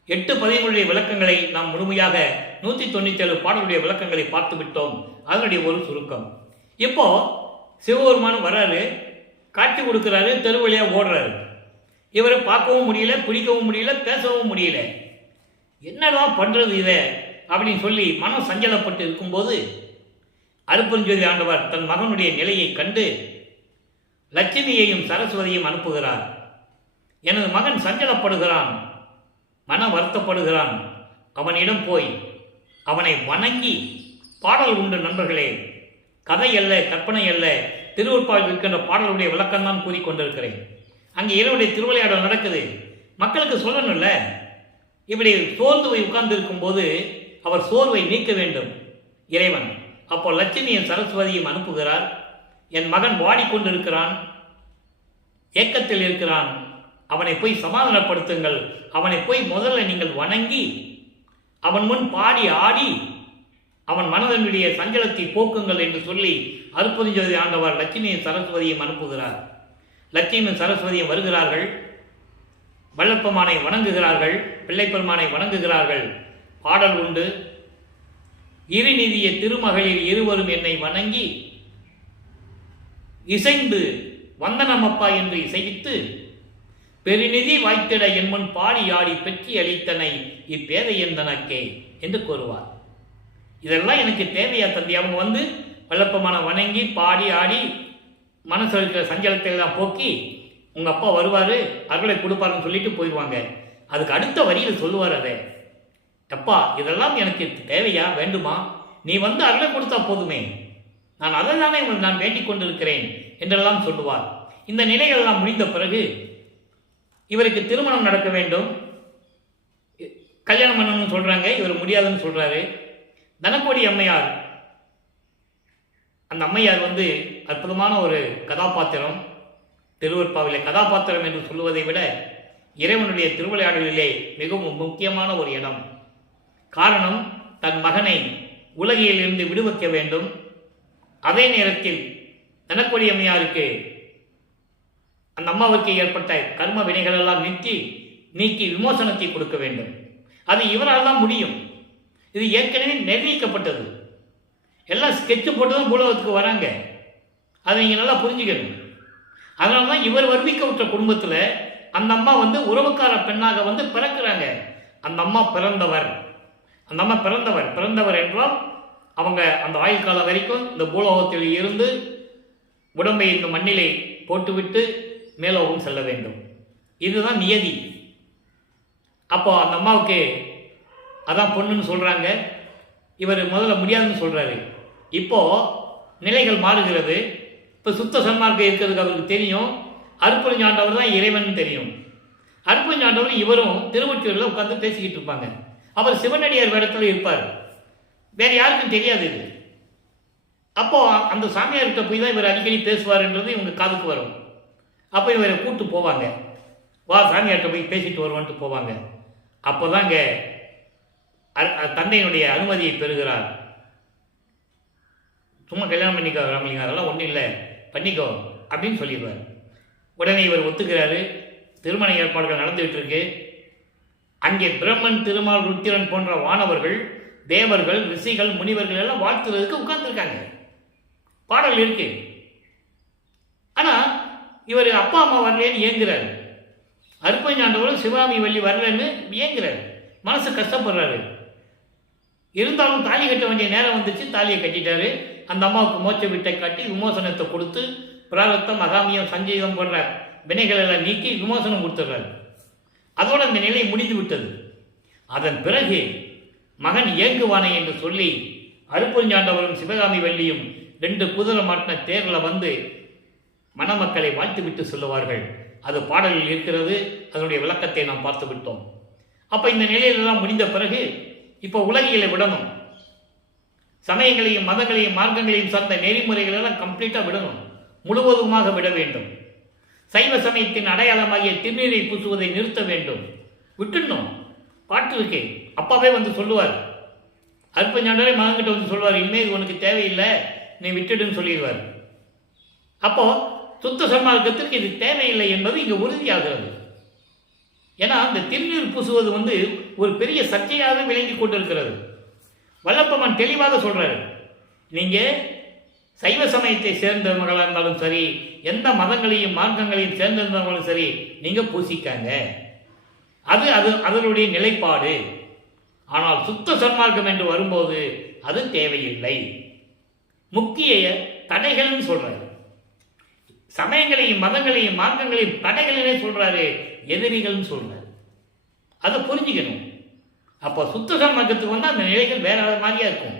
8 பதியங்களுடைய விளக்கங்களை நாம் முழுமையாக 197 பாடலுடைய விளக்கங்களை பார்த்து விட்டோம். அதனுடைய ஒரு சுருக்கம். இப்போ சிவபெருமான் வர்றாரு, காட்சி கொடுக்குறாரு, தெருவழியாக ஓடுறாரு. இவரை பார்க்கவும் முடியல, பிடிக்கவும் முடியல, பேசவும் முடியல. என்னதான் பண்ணுறது இதை அப்படின்னு சொல்லி மனம் சஞ்சலப்பட்டு இருக்கும்போது அருட்பெருஞ்சோதி ஆண்டவர் தன் மகனுடைய நிலையை கண்டு லட்சுமியையும் சரஸ்வதியையும் அனுப்புகிறார். எனது மகன் சஞ்சலப்படுகிறான், மன வருத்தப்படுகிறான், அவனிடம் போய் அவனை வணங்கி பாடல் உண்டு நண்பர்களே, கதை அல்ல, கற்பனை அல்ல, திருவொற்பாவில் இருக்கின்ற பாடலுடைய விளக்கம்தான் கூறிக்கொண்டிருக்கிறேன். அங்கே இறைவனுடைய திருவிளையாடல் நடக்குது, மக்களுக்கு சொல்லணும்ல. இப்படி சோர்ந்து போய் உட்கார்ந்து இருக்கும்போது அவர் சோர்வை நீக்க வேண்டும் இறைவன். அப்போ லட்சுமியும் சரஸ்வதியும் அனுப்புகிறார். என் மகன் வாடிக்கொண்டிருக்கிறான், ஏக்கத்தில் இருக்கிறான், அவனை போய் சமாதானப்படுத்துங்கள், அவனை போய் முதல்ல நீங்கள் வணங்கி அவன் முன் பாடி ஆடி அவன் மனதனுடைய சஞ்சலத்தை போக்குங்கள் என்று சொல்லி அருட்பெருஞ்சோதி ஆண்டவர் லட்சுமியும் சரஸ்வதியும் அனுப்புகிறார். லட்சுமியும் சரஸ்வதியும் வருகிறார்கள், வள்ளற்பெருமானை வணங்குகிறார்கள், பிள்ளைப்பெருமானை வணங்குகிறார்கள். பாடல் உண்டு. இருநிதிய திருமகளிர் இருவரும் என்னை வணங்கி இசைந்து வந்தனமப்பா என்று இசைவித்து பெருநிதி வாய்த்திட என் முன் பாடி ஆடி பெற்றி அளித்தனை இப்பேதை எந்தனக்கே என்று கூறுவார். இதெல்லாம் எனக்கு தேவையா தந்தி? அவங்க வந்து வல்லப்பமான வணங்கி பாடி ஆடி மனசில் இருக்கிற சஞ்சலத்தை எல்லாம் போக்கி உங்கள் அப்பா வருவார் அருளை கொடுப்பாருன்னு சொல்லிட்டு போயிடுவாங்க. அதுக்கு அடுத்த வரியில் சொல்லுவார் அதை, அப்பா இதெல்லாம் எனக்கு தேவையா வேண்டுமா? நீ வந்து அருளை கொடுத்தா போதுமே, நான் அதை தானே நான் வேண்டிக் கொண்டிருக்கிறேன் என்றெல்லாம் சொல்லுவார். இந்த நிலைகளெல்லாம் முடிந்த பிறகு இவருக்கு திருமணம் நடக்க வேண்டும், கல்யாணம் பண்ணணும்னு சொல்கிறாங்க. இவர் முடியாதுன்னு சொல்கிறாரு. தனக்கோடி அம்மையார், அந்த அம்மையார் வந்து அற்புதமான ஒரு கதாபாத்திரம். திருவருட்பாவிலே கதாபாத்திரம் என்று சொல்லுவதை விட இறைவனுடைய திருவிளையாடலிலே மிகவும் முக்கியமான ஒரு இடம். காரணம், தன் மகனை உலகில் இருந்து விடுவிக்க வேண்டும். அதே நேரத்தில் தனக்கோடி அம்மையாருக்கு அந்த அம்மாவுக்கு ஏற்பட்ட கர்ம வினைகளெல்லாம் நீக்கி விமோசனத்தை கொடுக்க வேண்டும். அது இவரால் தான் முடியும். இது ஏற்கனவே நிர்ணயிக்கப்பட்டது. எல்லாம் ஸ்கெட்சு போட்டு தான் பூலோகத்துக்கு வராங்க. அதை நீங்கள் நல்லா புரிஞ்சுக்கணும். அதனால தான் இவர் வருவிக்க விட்ட குடும்பத்தில் அந்த அம்மா வந்து உறவுக்கார பெண்ணாக வந்து பிறக்கிறாங்க. அந்த அம்மா பிறந்தவர் என்றால் அவங்க அந்த ஆயுள் காலம் வரைக்கும் இந்த பூலோகத்தில் இருந்து உடம்பை இந்த மண்ணிலே போட்டுவிட்டு மேலோகம் செல்ல வேண்டும். இதுதான் நியதி. அப்போ அந்த அம்மாவுக்கு அதான் பொண்ணுன்னு சொல்கிறாங்க. இவர் முதல்ல முடியாதுன்னு சொல்கிறாரு. இப்போது நிலைகள் மாறுகிறது. இப்போ சுத்த சன்மார்க்கம் இருக்கிறதுக்கு அவருக்கு தெரியும். அருட்பெருஞ்சாண்டவர் தான் இறைவன் தெரியும். அருட்பெருஞ்சாண்டவர் இவரும் திருவொற்றியூரில் உட்காந்து பேசிக்கிட்டு இருப்பாங்க. அவர் சிவனடியார் வேடத்தில் இருப்பார். வேறு யாருக்கும் தெரியாது இது. அப்போது அந்த சாமியார்கிட்ட போய் தான் இவர் அடிக்கடி பேசுவார்ன்றது இவங்க காதுக்கு வரும். அப்போ இவரை கூப்பிட்டு போவாங்க. வா சாமியார்கிட்ட போய் பேசிட்டு வருவான்ட்டு போவாங்க. அப்போ தான் இங்கே தந்தையினுடைய அனுமதியை பெறுகிறார். சும்மா கல்யாணம் பண்ணிக்கோ ராமலிங்கம், அதெல்லாம் ஒன்றும் இல்லை, பண்ணிக்கோ அப்படின்னு சொல்லிடுவார். உடனே இவர் ஒத்துக்கிறாரு. திருமண ஏற்பாடுகள் நடந்துகிட்டு இருக்கு. அங்கே பிரம்மன், திருமால், ருத்திரன் போன்ற வானவர்கள், தேவர்கள், ரிஷிகள், முனிவர்கள் எல்லாம் வாழ்த்துறதுக்கு உட்கார்ந்துருக்காங்க. பாடல் இருக்கு. ஆனால் இவர் அப்பா அம்மா வரலேன்னு ஏங்குறாரு. அருட்பெருஞ்சாண்டவரும் சிவகாமி வள்ளி வரலன்னு ஏங்குறாரு. மனசு கஷ்டப்படுறாரு. இருந்தாலும் தாலி கட்ட வேண்டிய நேரம் வந்துச்சு. தாலியை கட்டிட்டாரு. அந்த அம்மாவுக்கு மோட்ச வீட்டை காட்டி விமோசனத்தை கொடுத்து பிராரத்தம், அகாமியம், சஞ்சீவம் போன்ற வினைகள் எல்லாம் நீக்கி விமோசனம் கொடுத்துட்றாரு. அதோடு அந்த நிலை முடிந்து விட்டது. அதன் பிறகு மகன் ஏங்குவானை என்று சொல்லி அருட்பெருஞ்சாண்டவரும் சிவகாமி வள்ளியும் 2 குதிரை மாட்டின தேரில் வந்து மணமக்களை வாழ்த்துவிட்டு சொல்லுவார்கள். அது பாடலில் இருக்கிறது. அதனுடைய விளக்கத்தை நாம் பார்த்து விட்டோம். அப்போ இந்த நிலையிலெல்லாம் முடிந்த பிறகு இப்போ உலகியலை விடணும். சமயங்களையும் மதங்களையும் மார்க்கங்களையும் சார்ந்த நெறிமுறைகளெல்லாம் கம்ப்ளீட்டாக விடணும். முழுவதுமாக விட வேண்டும். சைவ சமயத்தின் அடையாளமாகிய திருநீரை பூசுவதை நிறுத்த வேண்டும். விட்டுடணும். பாட்டு இருக்கு. அப்பாவே வந்து சொல்லுவார். அருட்பெருஞ்சாண்டவரே மகன்கிட்ட வந்து சொல்லுவார், இனிமேல் இது உனக்கு தேவையில்லை, நீ விட்டுடுன்னு சொல்லிடுவார். அப்போ சுத்த சன்மார்க்கத்திற்கு இது தேவையில்லை என்பது இங்கே உறுதியாகிறது. ஏன்னா இந்த திருநீர் பூசுவது வந்து ஒரு பெரிய சர்ச்சையாக விளங்கி கொண்டிருக்கிறது. வல்லப்பமன் தெளிவாக சொல்றாரு, நீங்கள் சைவ சமயத்தை சேர்ந்தவர்களாக இருந்தாலும் சரி, எந்த மதங்களையும் மார்க்கங்களையும் சேர்ந்திருந்தவங்களும் சரி, நீங்கள் பூசிக்காங்க. அது அதனுடைய நிலைப்பாடு. ஆனால் சுத்த சன்மார்க்கம் என்று வரும்போது அது தேவையில்லை. முக்கிய தடைகள்னு சொல்றாரு. சமயங்களையும் மதங்களையும் மார்க்கங்களையும் தடைகளிலே சொல்றாரு, எதிரிகள்னு சொல்றாரு. அதை புரிஞ்சுக்கணும். அப்போ சுத்த சன்மார்க்கத்துக்கு வந்து அந்த நிலைகள் வேற மாதிரியா இருக்கும்.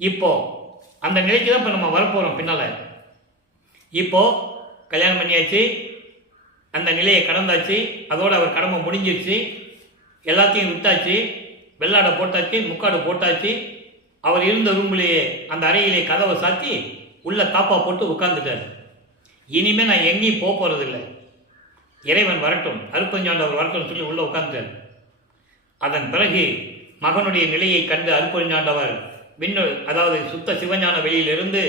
இப்போ அந்த நிலைக்கு தான் இப்போ நம்ம வரப்போகிறோம் பின்னால். இப்போ கல்யாணம் பண்ணியாச்சு, அந்த நிலையை கடந்தாச்சு, அதோடு அவர் கடமை முடிஞ்சிடுச்சு, எல்லாத்தையும் விட்டாச்சு, வெள்ளாடை போட்டாச்சு, முக்காடு போட்டாச்சு. அவர் இருந்த ரூம்லேயே அந்த அறையிலே கதவை சாத்தி உள்ள தாப்பா போட்டு உட்கார்ந்துட்டார். இனிமேல் நான் எங்கேயும் போகிறதில்லை, இறைவன் வரட்டும், அருட்பெருஞ்சாண்டவர் வரட்டும் சொல்லி உள்ளே உட்கார்ந்துட்டார். அதன் பிறகு மகனுடைய நிலையை கண்டு அருட்பெருஞ்சாண்டவர் அதாவது சுத்த சிவஞான வெளியிலிருந்து,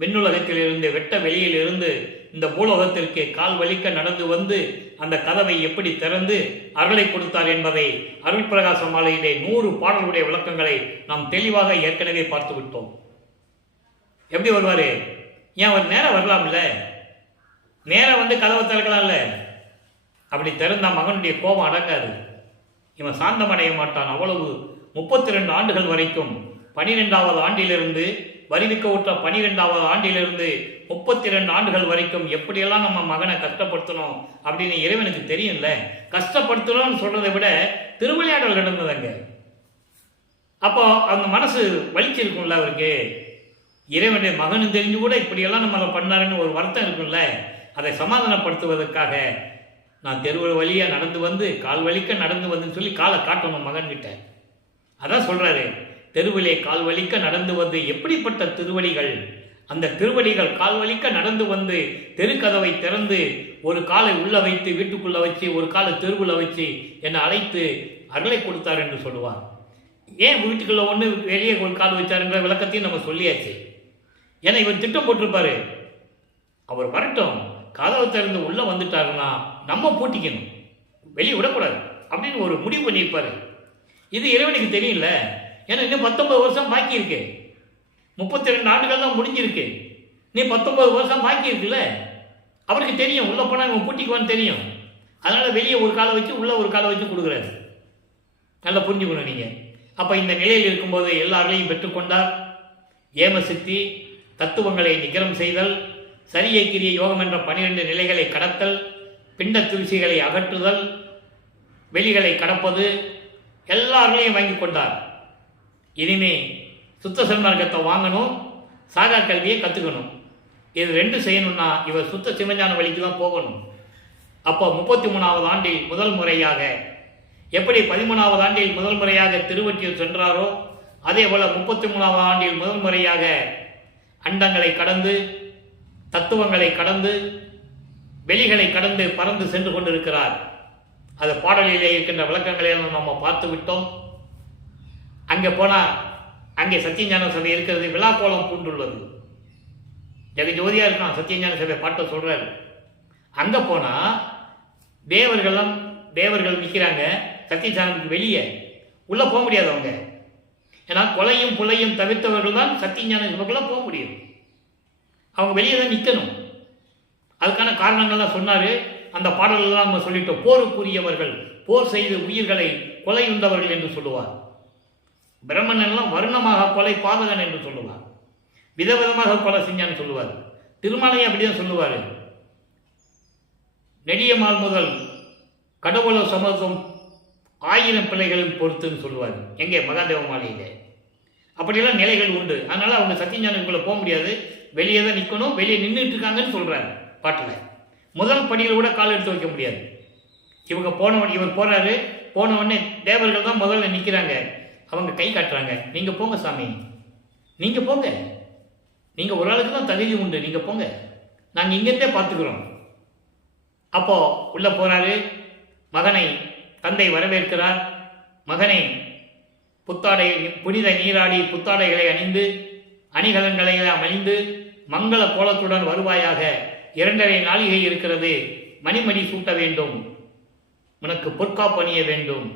விண்ணுலகத்திலிருந்து, வெட்ட வெளியிலிருந்து இந்த பூலோகத்திற்கு கால் வலிக்க நடந்து வந்து அந்த கதவை எப்படி திறந்து அருளை கொடுத்தார் என்பதை அருள் பிரகாச மாலையிலே 100 பாடல்களுடைய விளக்கங்களை நாம் தெளிவாக ஏற்கனவே பார்த்து விட்டோம். எப்படி வருவார்? ஏன் அவர் நேரம் வரலாம்ல, நேரம் வந்து கதவை திறக்கலாம்ல. அப்படி திறந்தா மகனுடைய கோபம் அடங்காது. இவன் சாந்தமடைய மாட்டான். அவ்வளவு 32 ஆண்டுகள் வரைக்கும் 12வது ஆண்டிலிருந்து வருவிக்க உற்ற 12வது ஆண்டிலிருந்து 32 ஆண்டுகள் வரைக்கும் எப்படியெல்லாம் நம்ம மகனை கஷ்டப்படுத்தணும் அப்படின்னு இறைவனுக்கு தெரியும்ல. கஷ்டப்படுத்தணும்னு சொல்றதை விட திருவிளையாடல் நடந்ததுங்க. அப்போ அந்த மனசு வலிச்சிருக்கும்ல அவருக்கு. இறைவனுடைய மகனும் தெரிஞ்சு கூட இப்படியெல்லாம் நம்மளை பண்ணாருன்னு ஒரு வருத்தம் இருக்கும்ல. அதை சமாதானப்படுத்துவதற்காக நான் தெருவு வழியாக நடந்து வந்து கால் வலிக்க நடந்து வந்துன்னு சொல்லி காலை காட்டணும் மகன்கிட்ட. அதான் சொல்றாரு, தெருவிலே கால் வலிக்க நடந்து வந்து எப்படிப்பட்ட திருவடிகள், அந்த திருவடிகள் கால் வலிக்க நடந்து வந்து தெருக்கதவை திறந்து ஒரு காலை உள்ள வைத்து வீட்டுக்குள்ள வச்சு ஒரு காலை தெருவுல வச்சு என்னை அழைத்து அருளை கொடுத்தார் என்று சொல்லுவார். ஏன் வீட்டுக்குள்ள ஒன்று வெளியே ஒரு கால் வச்சாருன்ற விளக்கத்தையும் நம்ம சொல்லியாச்சு. ஏன்னா இவர் திட்டம் போட்டிருப்பாரு, அவர் வரட்டும், கதவை திறந்து உள்ள வந்துட்டாருன்னா நம்ம பூட்டிக்கணும், வெளியே விடக்கூடாது அப்படின்னு ஒரு முடிவு பண்ணியிருப்பாரு. இது இறைவனுக்கு தெரியல. ஏன்னா இன்னும் 19 வருஷம் பாக்கி இருக்கு. 32 ஆண்டுகள் தான் முடிஞ்சிருக்கு. நீ 19 வருஷம் பாக்கி இருக்குல்ல. அவருக்கு தெரியும் உள்ள போனால் இவன் பூட்டிக்குவான்னு தெரியும். அதனால வெளியே ஒரு காலை வச்சு உள்ள ஒரு காலை வச்சு கொடுக்குறாரு. நல்லா புரிஞ்சுக்கணும் நீங்க. அப்ப இந்த நிலையில் இருக்கும்போது எல்லாரையும் பெற்றுக்கொண்டார். ஏமசித்தி, தத்துவங்களை நிகரம் செய்தல், சரியை கிரிய யோகம் என்ற 12 நிலைகளை கடத்தல், பிண்ட தூசிகளை அகற்றுதல், வெளிகளை கடப்பது, எல்லாரையும் வாங்கி கொண்டார். இனிமே சுத்த சன்மார்க்கத்தை வாங்கணும், சாகா கல்வியை கற்றுக்கணும். இது 2 செய்யணும்னா இவர் சுத்த சிவஞான வழிக்கு தான் போகணும். அப்போ 33வது ஆண்டில் முதல் முறையாக எப்படி 13வது ஆண்டில் முதல் முறையாக திருவொற்றியூர் சென்றாரோ அதே போல 33வது ஆண்டில் முதல் முறையாக அண்டங்களை கடந்து தத்துவங்களை கடந்து வெளிகளை கடந்து பறந்து சென்று கொண்டிருக்கிறார். அது பாடலிலே இருக்கின்ற விளக்கங்களை நம்ம பார்த்து விட்டோம். அங்கே போனால் அங்கே சத்தியஞான சபை இருக்கிறது, விழாக்கோலம் பூண்டுள்ளது, ஜெகஜோதியாக இருக்கான். சத்தியஞான சபை பாட்டை சொல்றாரு. அங்கே போனால் தேவர்கள் நிற்கிறாங்க. சத்தியஞானத்துக்கு வெளியே உள்ளே போக முடியாது அவங்க. ஏன்னா கொலையும் புலையும் தவிர்த்தவர்கள் தான் சத்தியஞான சபைக்குள்ள போக முடியும். அவங்க வெளியே தான் நிற்கணும். அதுக்கான காரணங்கள்லாம் சொன்னார். அந்த பாடல்கள்லாம் நம்ம சொல்லிட்டோம். போருக்குரியவர்கள், போர் செய்து உயிர்களை கொலை உண்டவர்கள் என்று சொல்லுவார். பிரம்மனெல்லாம் வருணமாக கொலை பாதகன் என்று சொல்லுவார். விதவிதமாக கொலை செஞ்சான்னு சொல்லுவார். திருமலையை அப்படிதான் சொல்லுவார். நெடியமால் முதல் கடவுள சமத்துவம் 1000 பிள்ளைகளின் பொறுத்துன்னு சொல்லுவார். எங்கே? மகாதேவ மாலையிலே. அப்படியெல்லாம் நிலைகள் உண்டு. அதனால அவங்க சத்தியஞானத்துக்குள்ள போக முடியாது, வெளியே தான் நிற்கணும். வெளியே நின்றுட்டு இருக்காங்கன்னு சொல்றாரு பாட்டில். முதல் படியில் கூட கால் எடுத்து வைக்க முடியாது. இவர் போறாரு. போன உடனே தேவர்கள் தான் முதல்ல நிற்கிறாங்க. அவங்க கை காட்டுறாங்க, நீங்க போங்க சாமி, நீங்க போங்க, நீங்க ஒரு ஆளுக்கு தான் தகுதி உண்டு, நீங்க போங்க, நாங்க இங்கிருந்தே பார்த்துக்கிறோம். அப்போ உள்ள போறாரு. மகனை தந்தை வரவேற்கிறார். மகனை புத்தாடை புனித நீராடி புத்தாடைகளை அணிந்து அணிகலன்களை அணிந்து மங்கள கோலத்துடன் வருவாயாக, 2.5 நாளிகை இருக்கிறது, மணிமணி சூட்ட வேண்டும், உனக்கு பொற்காப்பு அணிய வேண்டும்,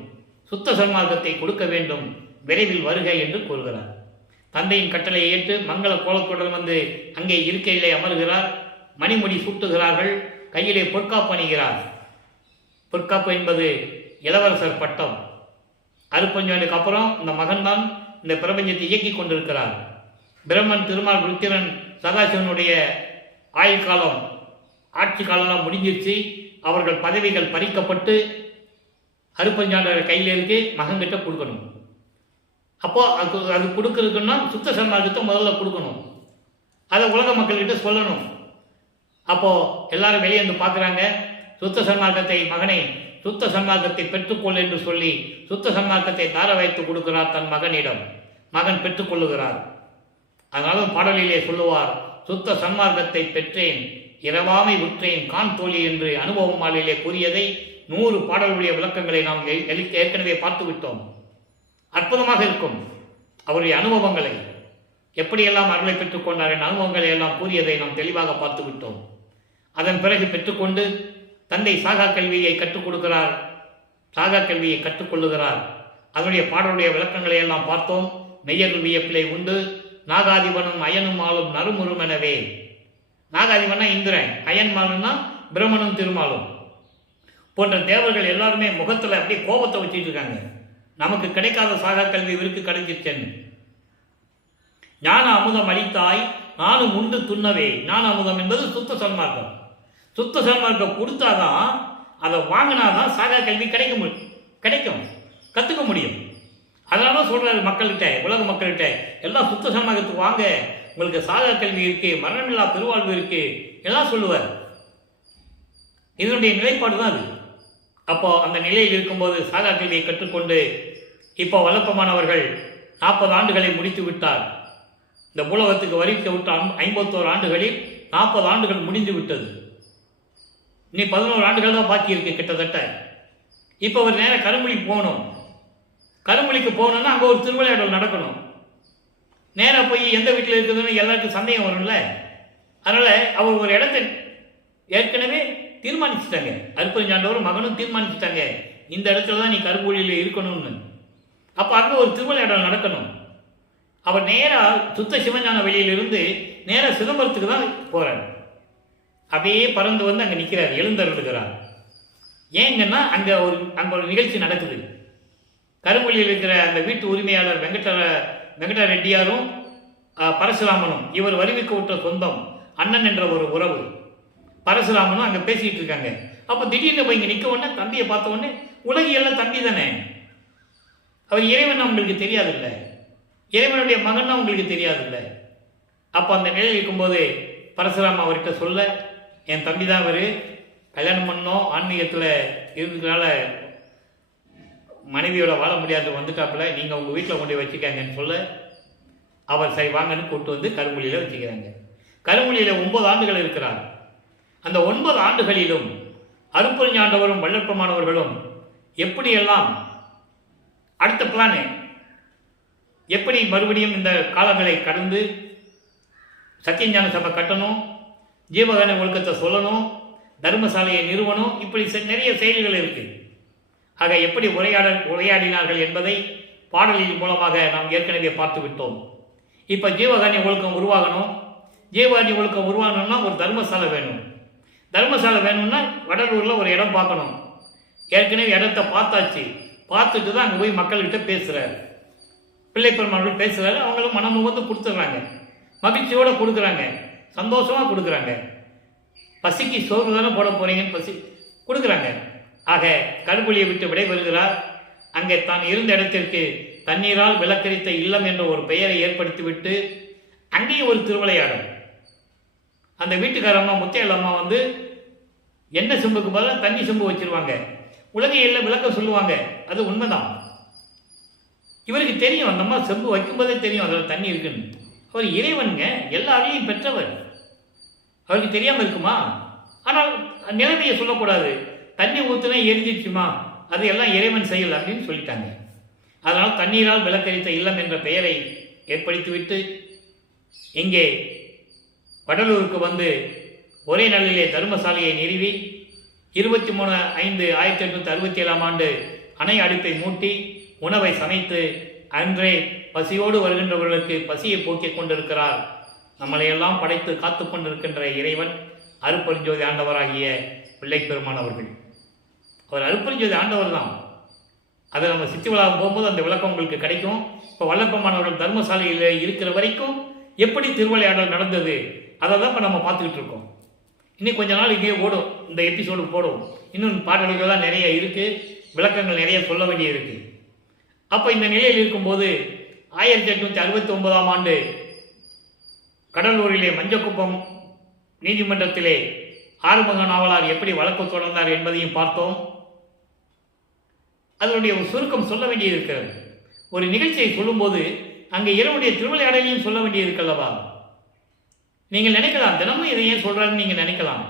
சுத்த சன்மார்க்கத்தை கொடுக்க வேண்டும், விரைவில் வருக என்று கூறுகிறார். தந்தையின் கட்டளை ஏற்று மங்கள கோலத்துடன் வந்து அங்கே இருக்கையிலே அமர்கிறார். மணிமுடி சூட்டுகிறார்கள். கையிலே பொற்காப்பு அணிகிறார். பொற்காப்பு என்பது இளவரசர் பட்டம். அறுபஞ்சாண்டுக்கு அப்புறம் இந்த மகன்தான் இந்த பிரபஞ்சத்தை இயக்கி கொண்டிருக்கிறார். பிரம்மன், திருமால், ருத்திரன், சதாசிவனுடைய ஆயுள் காலம், ஆட்சி காலம்லாம் முடிஞ்சிருச்சு. அவர்கள் பதவிகள் பறிக்கப்பட்டு அறுபஞ்சாண்டர் கையில் இருக்கு, மகன்கிட்ட கொடுக்கணும். அப்போ அது கொடுக்கறதுக்குன்னா சுத்த சன்மார்க்கத்தை முதல்ல கொடுக்கணும். அதை உலக மக்கள்கிட்ட சொல்லணும். அப்போ எல்லாரும் வெளியே வந்து பார்க்குறாங்க. சுத்த சன்மார்க்கத்தை, மகனை சுத்த சன்மார்க்கத்தை பெற்றுக்கொள் என்று சொல்லி சுத்த சன்மார்க்கத்தை தார வைத்து கொடுக்கிறார் தன் மகனிடம். மகன் பெற்றுக்கொள்ளுகிறார். அதனால பாடலிலே சொல்லுவார், சுத்த சன்மார்க்கத்தை பெற்றேன், இரவாமை உற்றேன் கான் தோழி என்று அனுபவம் மாலையிலே கூறியதை 100 பாடல்களுடைய விளக்கங்களை நாம் ஏற்கனவே பார்த்து விட்டோம். அற்புதமாக இருக்கும் அவருடைய அனுபவங்களை, எப்படியெல்லாம் அருளை பெற்றுக்கொண்டார் என்ற அனுபவங்களை எல்லாம் கூறியதை நாம் தெளிவாக பார்த்து விட்டோம். அதன் பிறகு பெற்றுக்கொண்டு தந்தை சாகா கல்வியை கற்றுக் கொடுக்கிறார். சாகா கல்வியை கற்றுக்கொள்ளுகிறார். அதனுடைய பாடலுடைய விளக்கங்களை எல்லாம் பார்த்தோம். மெய்யருள் வியப்பிலை உண்டு. நாகாதிபனும் அயனும் ஆளும் நறுமுறும் எனவே. நாகாதிபனா இந்திரன், அயன் மாலுன்னா பிரம்மனும் திருமாலும் போன்ற தேவர்கள் எல்லாருமே முகத்தில் அப்படியே கோபத்தை வச்சுட்டு இருக்காங்க. நமக்கு கிடைக்காத சாகா கல்வி இவருக்கு கிடைச்சிருச்சேன்னு. ஞான அமுதம் அளித்தாய் நானும் உண்டு துண்ணவே. ஞான அமுதம் என்பது சுத்த சன்மார்க்கம். சுத்த சன்மார்க்கம் கொடுத்தாதான், அதை வாங்கினாதான் சாகா கல்வி கிடைக்கும், கற்றுக்க முடியும். அதனால சொல்கிறாரு மக்கள்கிட்ட, உலக மக்கள்கிட்ட, எல்லாம் சுத்த சன்மார்க்கத்துக்கு வாங்க, உங்களுக்கு சாகா கல்வி இருக்குது, மரணமில்லா பெருவாழ்வு இருக்குது, எல்லாம் சொல்லுவார். இதனுடைய நிலைப்பாடு தான் அது. அப்போ அந்த நிலையில் இருக்கும்போது சாகா கல்வியை கற்றுக்கொண்டு இப்போ வல்லப்பமானவர்கள் 40 ஆண்டுகளை முடித்து விட்டார். இந்த பூலகத்துக்கு வரிக்க விட்ட 51 ஆண்டுகளில் 40 ஆண்டுகள் முடிந்து விட்டது. இனி 11 ஆண்டுகள் தான் பாக்கி இருக்கு கிட்டத்தட்ட. இப்போ அவர் நேரம் கருமொழிக்கு போகணும். கருமொழிக்கு போகணும்னா அங்கே ஒரு திருவிளையாடல் நடக்கணும். நேராக போய் எந்த வீட்டில் இருக்குதுன்னு எல்லாருக்கும் சந்தேகம் வரும்ல. அதனால் அவர் ஒரு இடத்தை ஏற்கனவே தீர்மானிச்சுட்டாங்க. அருப்பஞ்சாண்டவரும் மகனும் தீர்மானிச்சுட்டாங்க, இந்த இடத்துல தான் நீ கருமொழியில் இருக்கணும்னு. அப்போ அங்கே ஒரு திருவிளையாடல் நடக்கணும். அவர் நேராக சுத்த சிவஞான வெளியிலிருந்து நேராக சிதம்பரத்துக்கு தான் போகிறார். அப்படியே பறந்து வந்து அங்கே நிற்கிறார், எழுந்தருளுகிறார். ஏங்கன்னா அங்கே ஒரு நிகழ்ச்சி நடக்குது. கருமொழியில் இருக்கிற அந்த வீட்டு உரிமையாளர் வெங்கட ரெட்டியாரும் பரசுராமனும், இவர் வருவிக்க விட்ட சொந்தம், அண்ணன் என்ற ஒரு உறவு. பரசுராமனும் அங்கே பேசிக்கிட்டு இருக்காங்க. அப்போ திடீர்னு போய் இங்கே நிற்க உடனே தம்பியை பார்த்த உடனே, உலகியெல்லாம் தம்பி தானே, அவர் இறைவன் உங்களுக்கு தெரியாதில்லை, இறைவனுடைய மகன் உங்களுக்கு தெரியாதில்லை. அப்போ அந்த நிலையில் இருக்கும்போது பரசுராம அவர்கிட்ட சொல்ல, என் தம்பி தான் அவர், கல்யாணம் பண்ணோம், ஆன்மீகத்தில் இருந்ததுனால மனைவியோட வாழ முடியாது வந்துட்டாப்புல, நீங்கள் உங்கள் வீட்டில் கொண்டு வச்சுக்காங்கன்னு சொல்ல, அவர் சரி வாங்கன்னு கூப்பிட்டு வந்து கருமொழியில் வச்சுக்கிறாங்க. கருமொழியில் 9 ஆண்டுகள் இருக்கிறார். அந்த 9 ஆண்டுகளிலும் அருப்பஞ்சாண்டவரும் வல்லற்பமானவர்களும் எப்படியெல்லாம் அடுத்த பிளானு, எப்படி மறுபடியும் இந்த காலங்களை கடந்து சத்தியஞான சபை கட்டணும், ஜீவகான ஒழுக்கத்தை சொல்லணும், தர்மசாலையை நிறுவனம், இப்படி நிறைய செயல்கள் இருக்குது. ஆக எப்படி உரையாடினார்கள் என்பதை பாடலின் மூலமாக நாம் ஏற்கனவே பார்த்து விட்டோம். இப்போ ஜீவகானிய ஒழுக்கம் உருவாகணும். ஜீவகானிய ஒழுக்கம் உருவாகணும்னா ஒரு தர்மசாலை வேணும். தர்மசாலை வேணும்னா வடலூரில் ஒரு இடம் பார்க்கணும். ஏற்கனவே இடத்த பார்த்தாச்சு. பார்த்துட்டு தான் அங்கே போய் மக்கள்கிட்ட பேசுகிறார். பிள்ளைப்பெருமாள் பேசுகிறாரு. அவங்களும் மனமும் வந்து கொடுத்துட்றாங்க, மகிழ்ச்சியோடு கொடுக்குறாங்க, சந்தோஷமாக கொடுக்குறாங்க. பசிக்கு சோறு தானே போட போகிறீங்கன்னு பசி கொடுக்குறாங்க. ஆக கருமொழியை விட்டு விடைபெறுகிறார். அங்கே தான் இருந்த இடத்திற்கு தண்ணீரால் விளக்கரித்த இல்லம் என்ற ஒரு பெயரை ஏற்படுத்திவிட்டு அங்கேயே ஒரு திருவிளையாடல். அந்த வீட்டுக்காரம்மா முத்தையல்லம்மா வந்து எண்ணெய் செம்புக்கு பதிலாக தண்ணி செம்பு வச்சிருவாங்க. உலகையில் விளக்க சொல்லுவாங்க, அது உண்மைதான். இவருக்கு தெரியும், அந்த அம்மா செம்பு வைக்கும்போதே தெரியும் அதில் தண்ணி இருக்குன்னு. அவர் இறைவனுங்க, எல்லா அருளையும் பெற்றவர், அவருக்கு தெரியாமல் இருக்குமா? ஆனால் நிலைமையை சொல்லக்கூடாது. தண்ணி ஊற்றுனா எரிஞ்சிச்சுமா, அது எல்லாம் இறைவன் செயல் அப்படின்னு சொல்லிட்டாங்க. அதனால் தண்ணீரால் விளக்கரித்த இல்லம் என்ற பெயரை ஏற்படுத்திவிட்டு இங்கே வடலூருக்கு வந்து ஒரே நாளிலே தர்மசாலையை நிறுவி 23/5/1867 அணை அடுப்பை மூட்டி உணவை சமைத்து அன்றே பசியோடு வருகின்றவர்களுக்கு பசியை போக்கிக் கொண்டிருக்கிறார். நம்மளையெல்லாம் படைத்து காத்து கொண்டிருக்கின்ற இறைவன் அருட்பெருஞ்சோதி ஆண்டவராகிய பிள்ளைப்பெருமான் அவர்கள். அவர் அருட்பெருஞ்சோதி ஆண்டவர் தான். அதை நம்ம சித்தி விழாவும் போகும்போது அந்த விளக்கம் உங்களுக்கு கிடைக்கும். இப்போ வல்லப்பமானவர்கள் தர்மசாலையில் இருக்கிற வரைக்கும் எப்படி திருவிளையாடல் நடந்தது அதை தான் இப்போ நம்ம பார்த்துக்கிட்டு இருக்கோம். இன்னும் கொஞ்ச நாள் இங்கே ஓடும், இந்த எபிசோடு போடும். இன்னும் பாடல்கள்லாம் நிறைய இருக்குது, விளக்கங்கள் நிறைய சொல்ல வேண்டிய இருக்குது. அப்போ இந்த நிலையில் இருக்கும்போது 1869 கடலூரிலே மஞ்சக்குப்பம் நீதிமன்றத்திலே ஆறுமுக நாவலார் எப்படி வழக்கு தொடர்ந்தார் என்பதையும் பார்த்தோம். அதனுடைய ஒரு சுருக்கம் சொல்ல வேண்டியது இருக்கிறது. ஒரு நிகழ்ச்சியை சொல்லும்போது அங்கே இறைவனுடைய திருவிளையாடலையும் சொல்ல வேண்டியது இருக்கல்லவா? நீங்கள் நினைக்கலாம், தினமும் இதை ஏன் சொல்கிறாருன்னு நீங்கள் நினைக்கலாம்.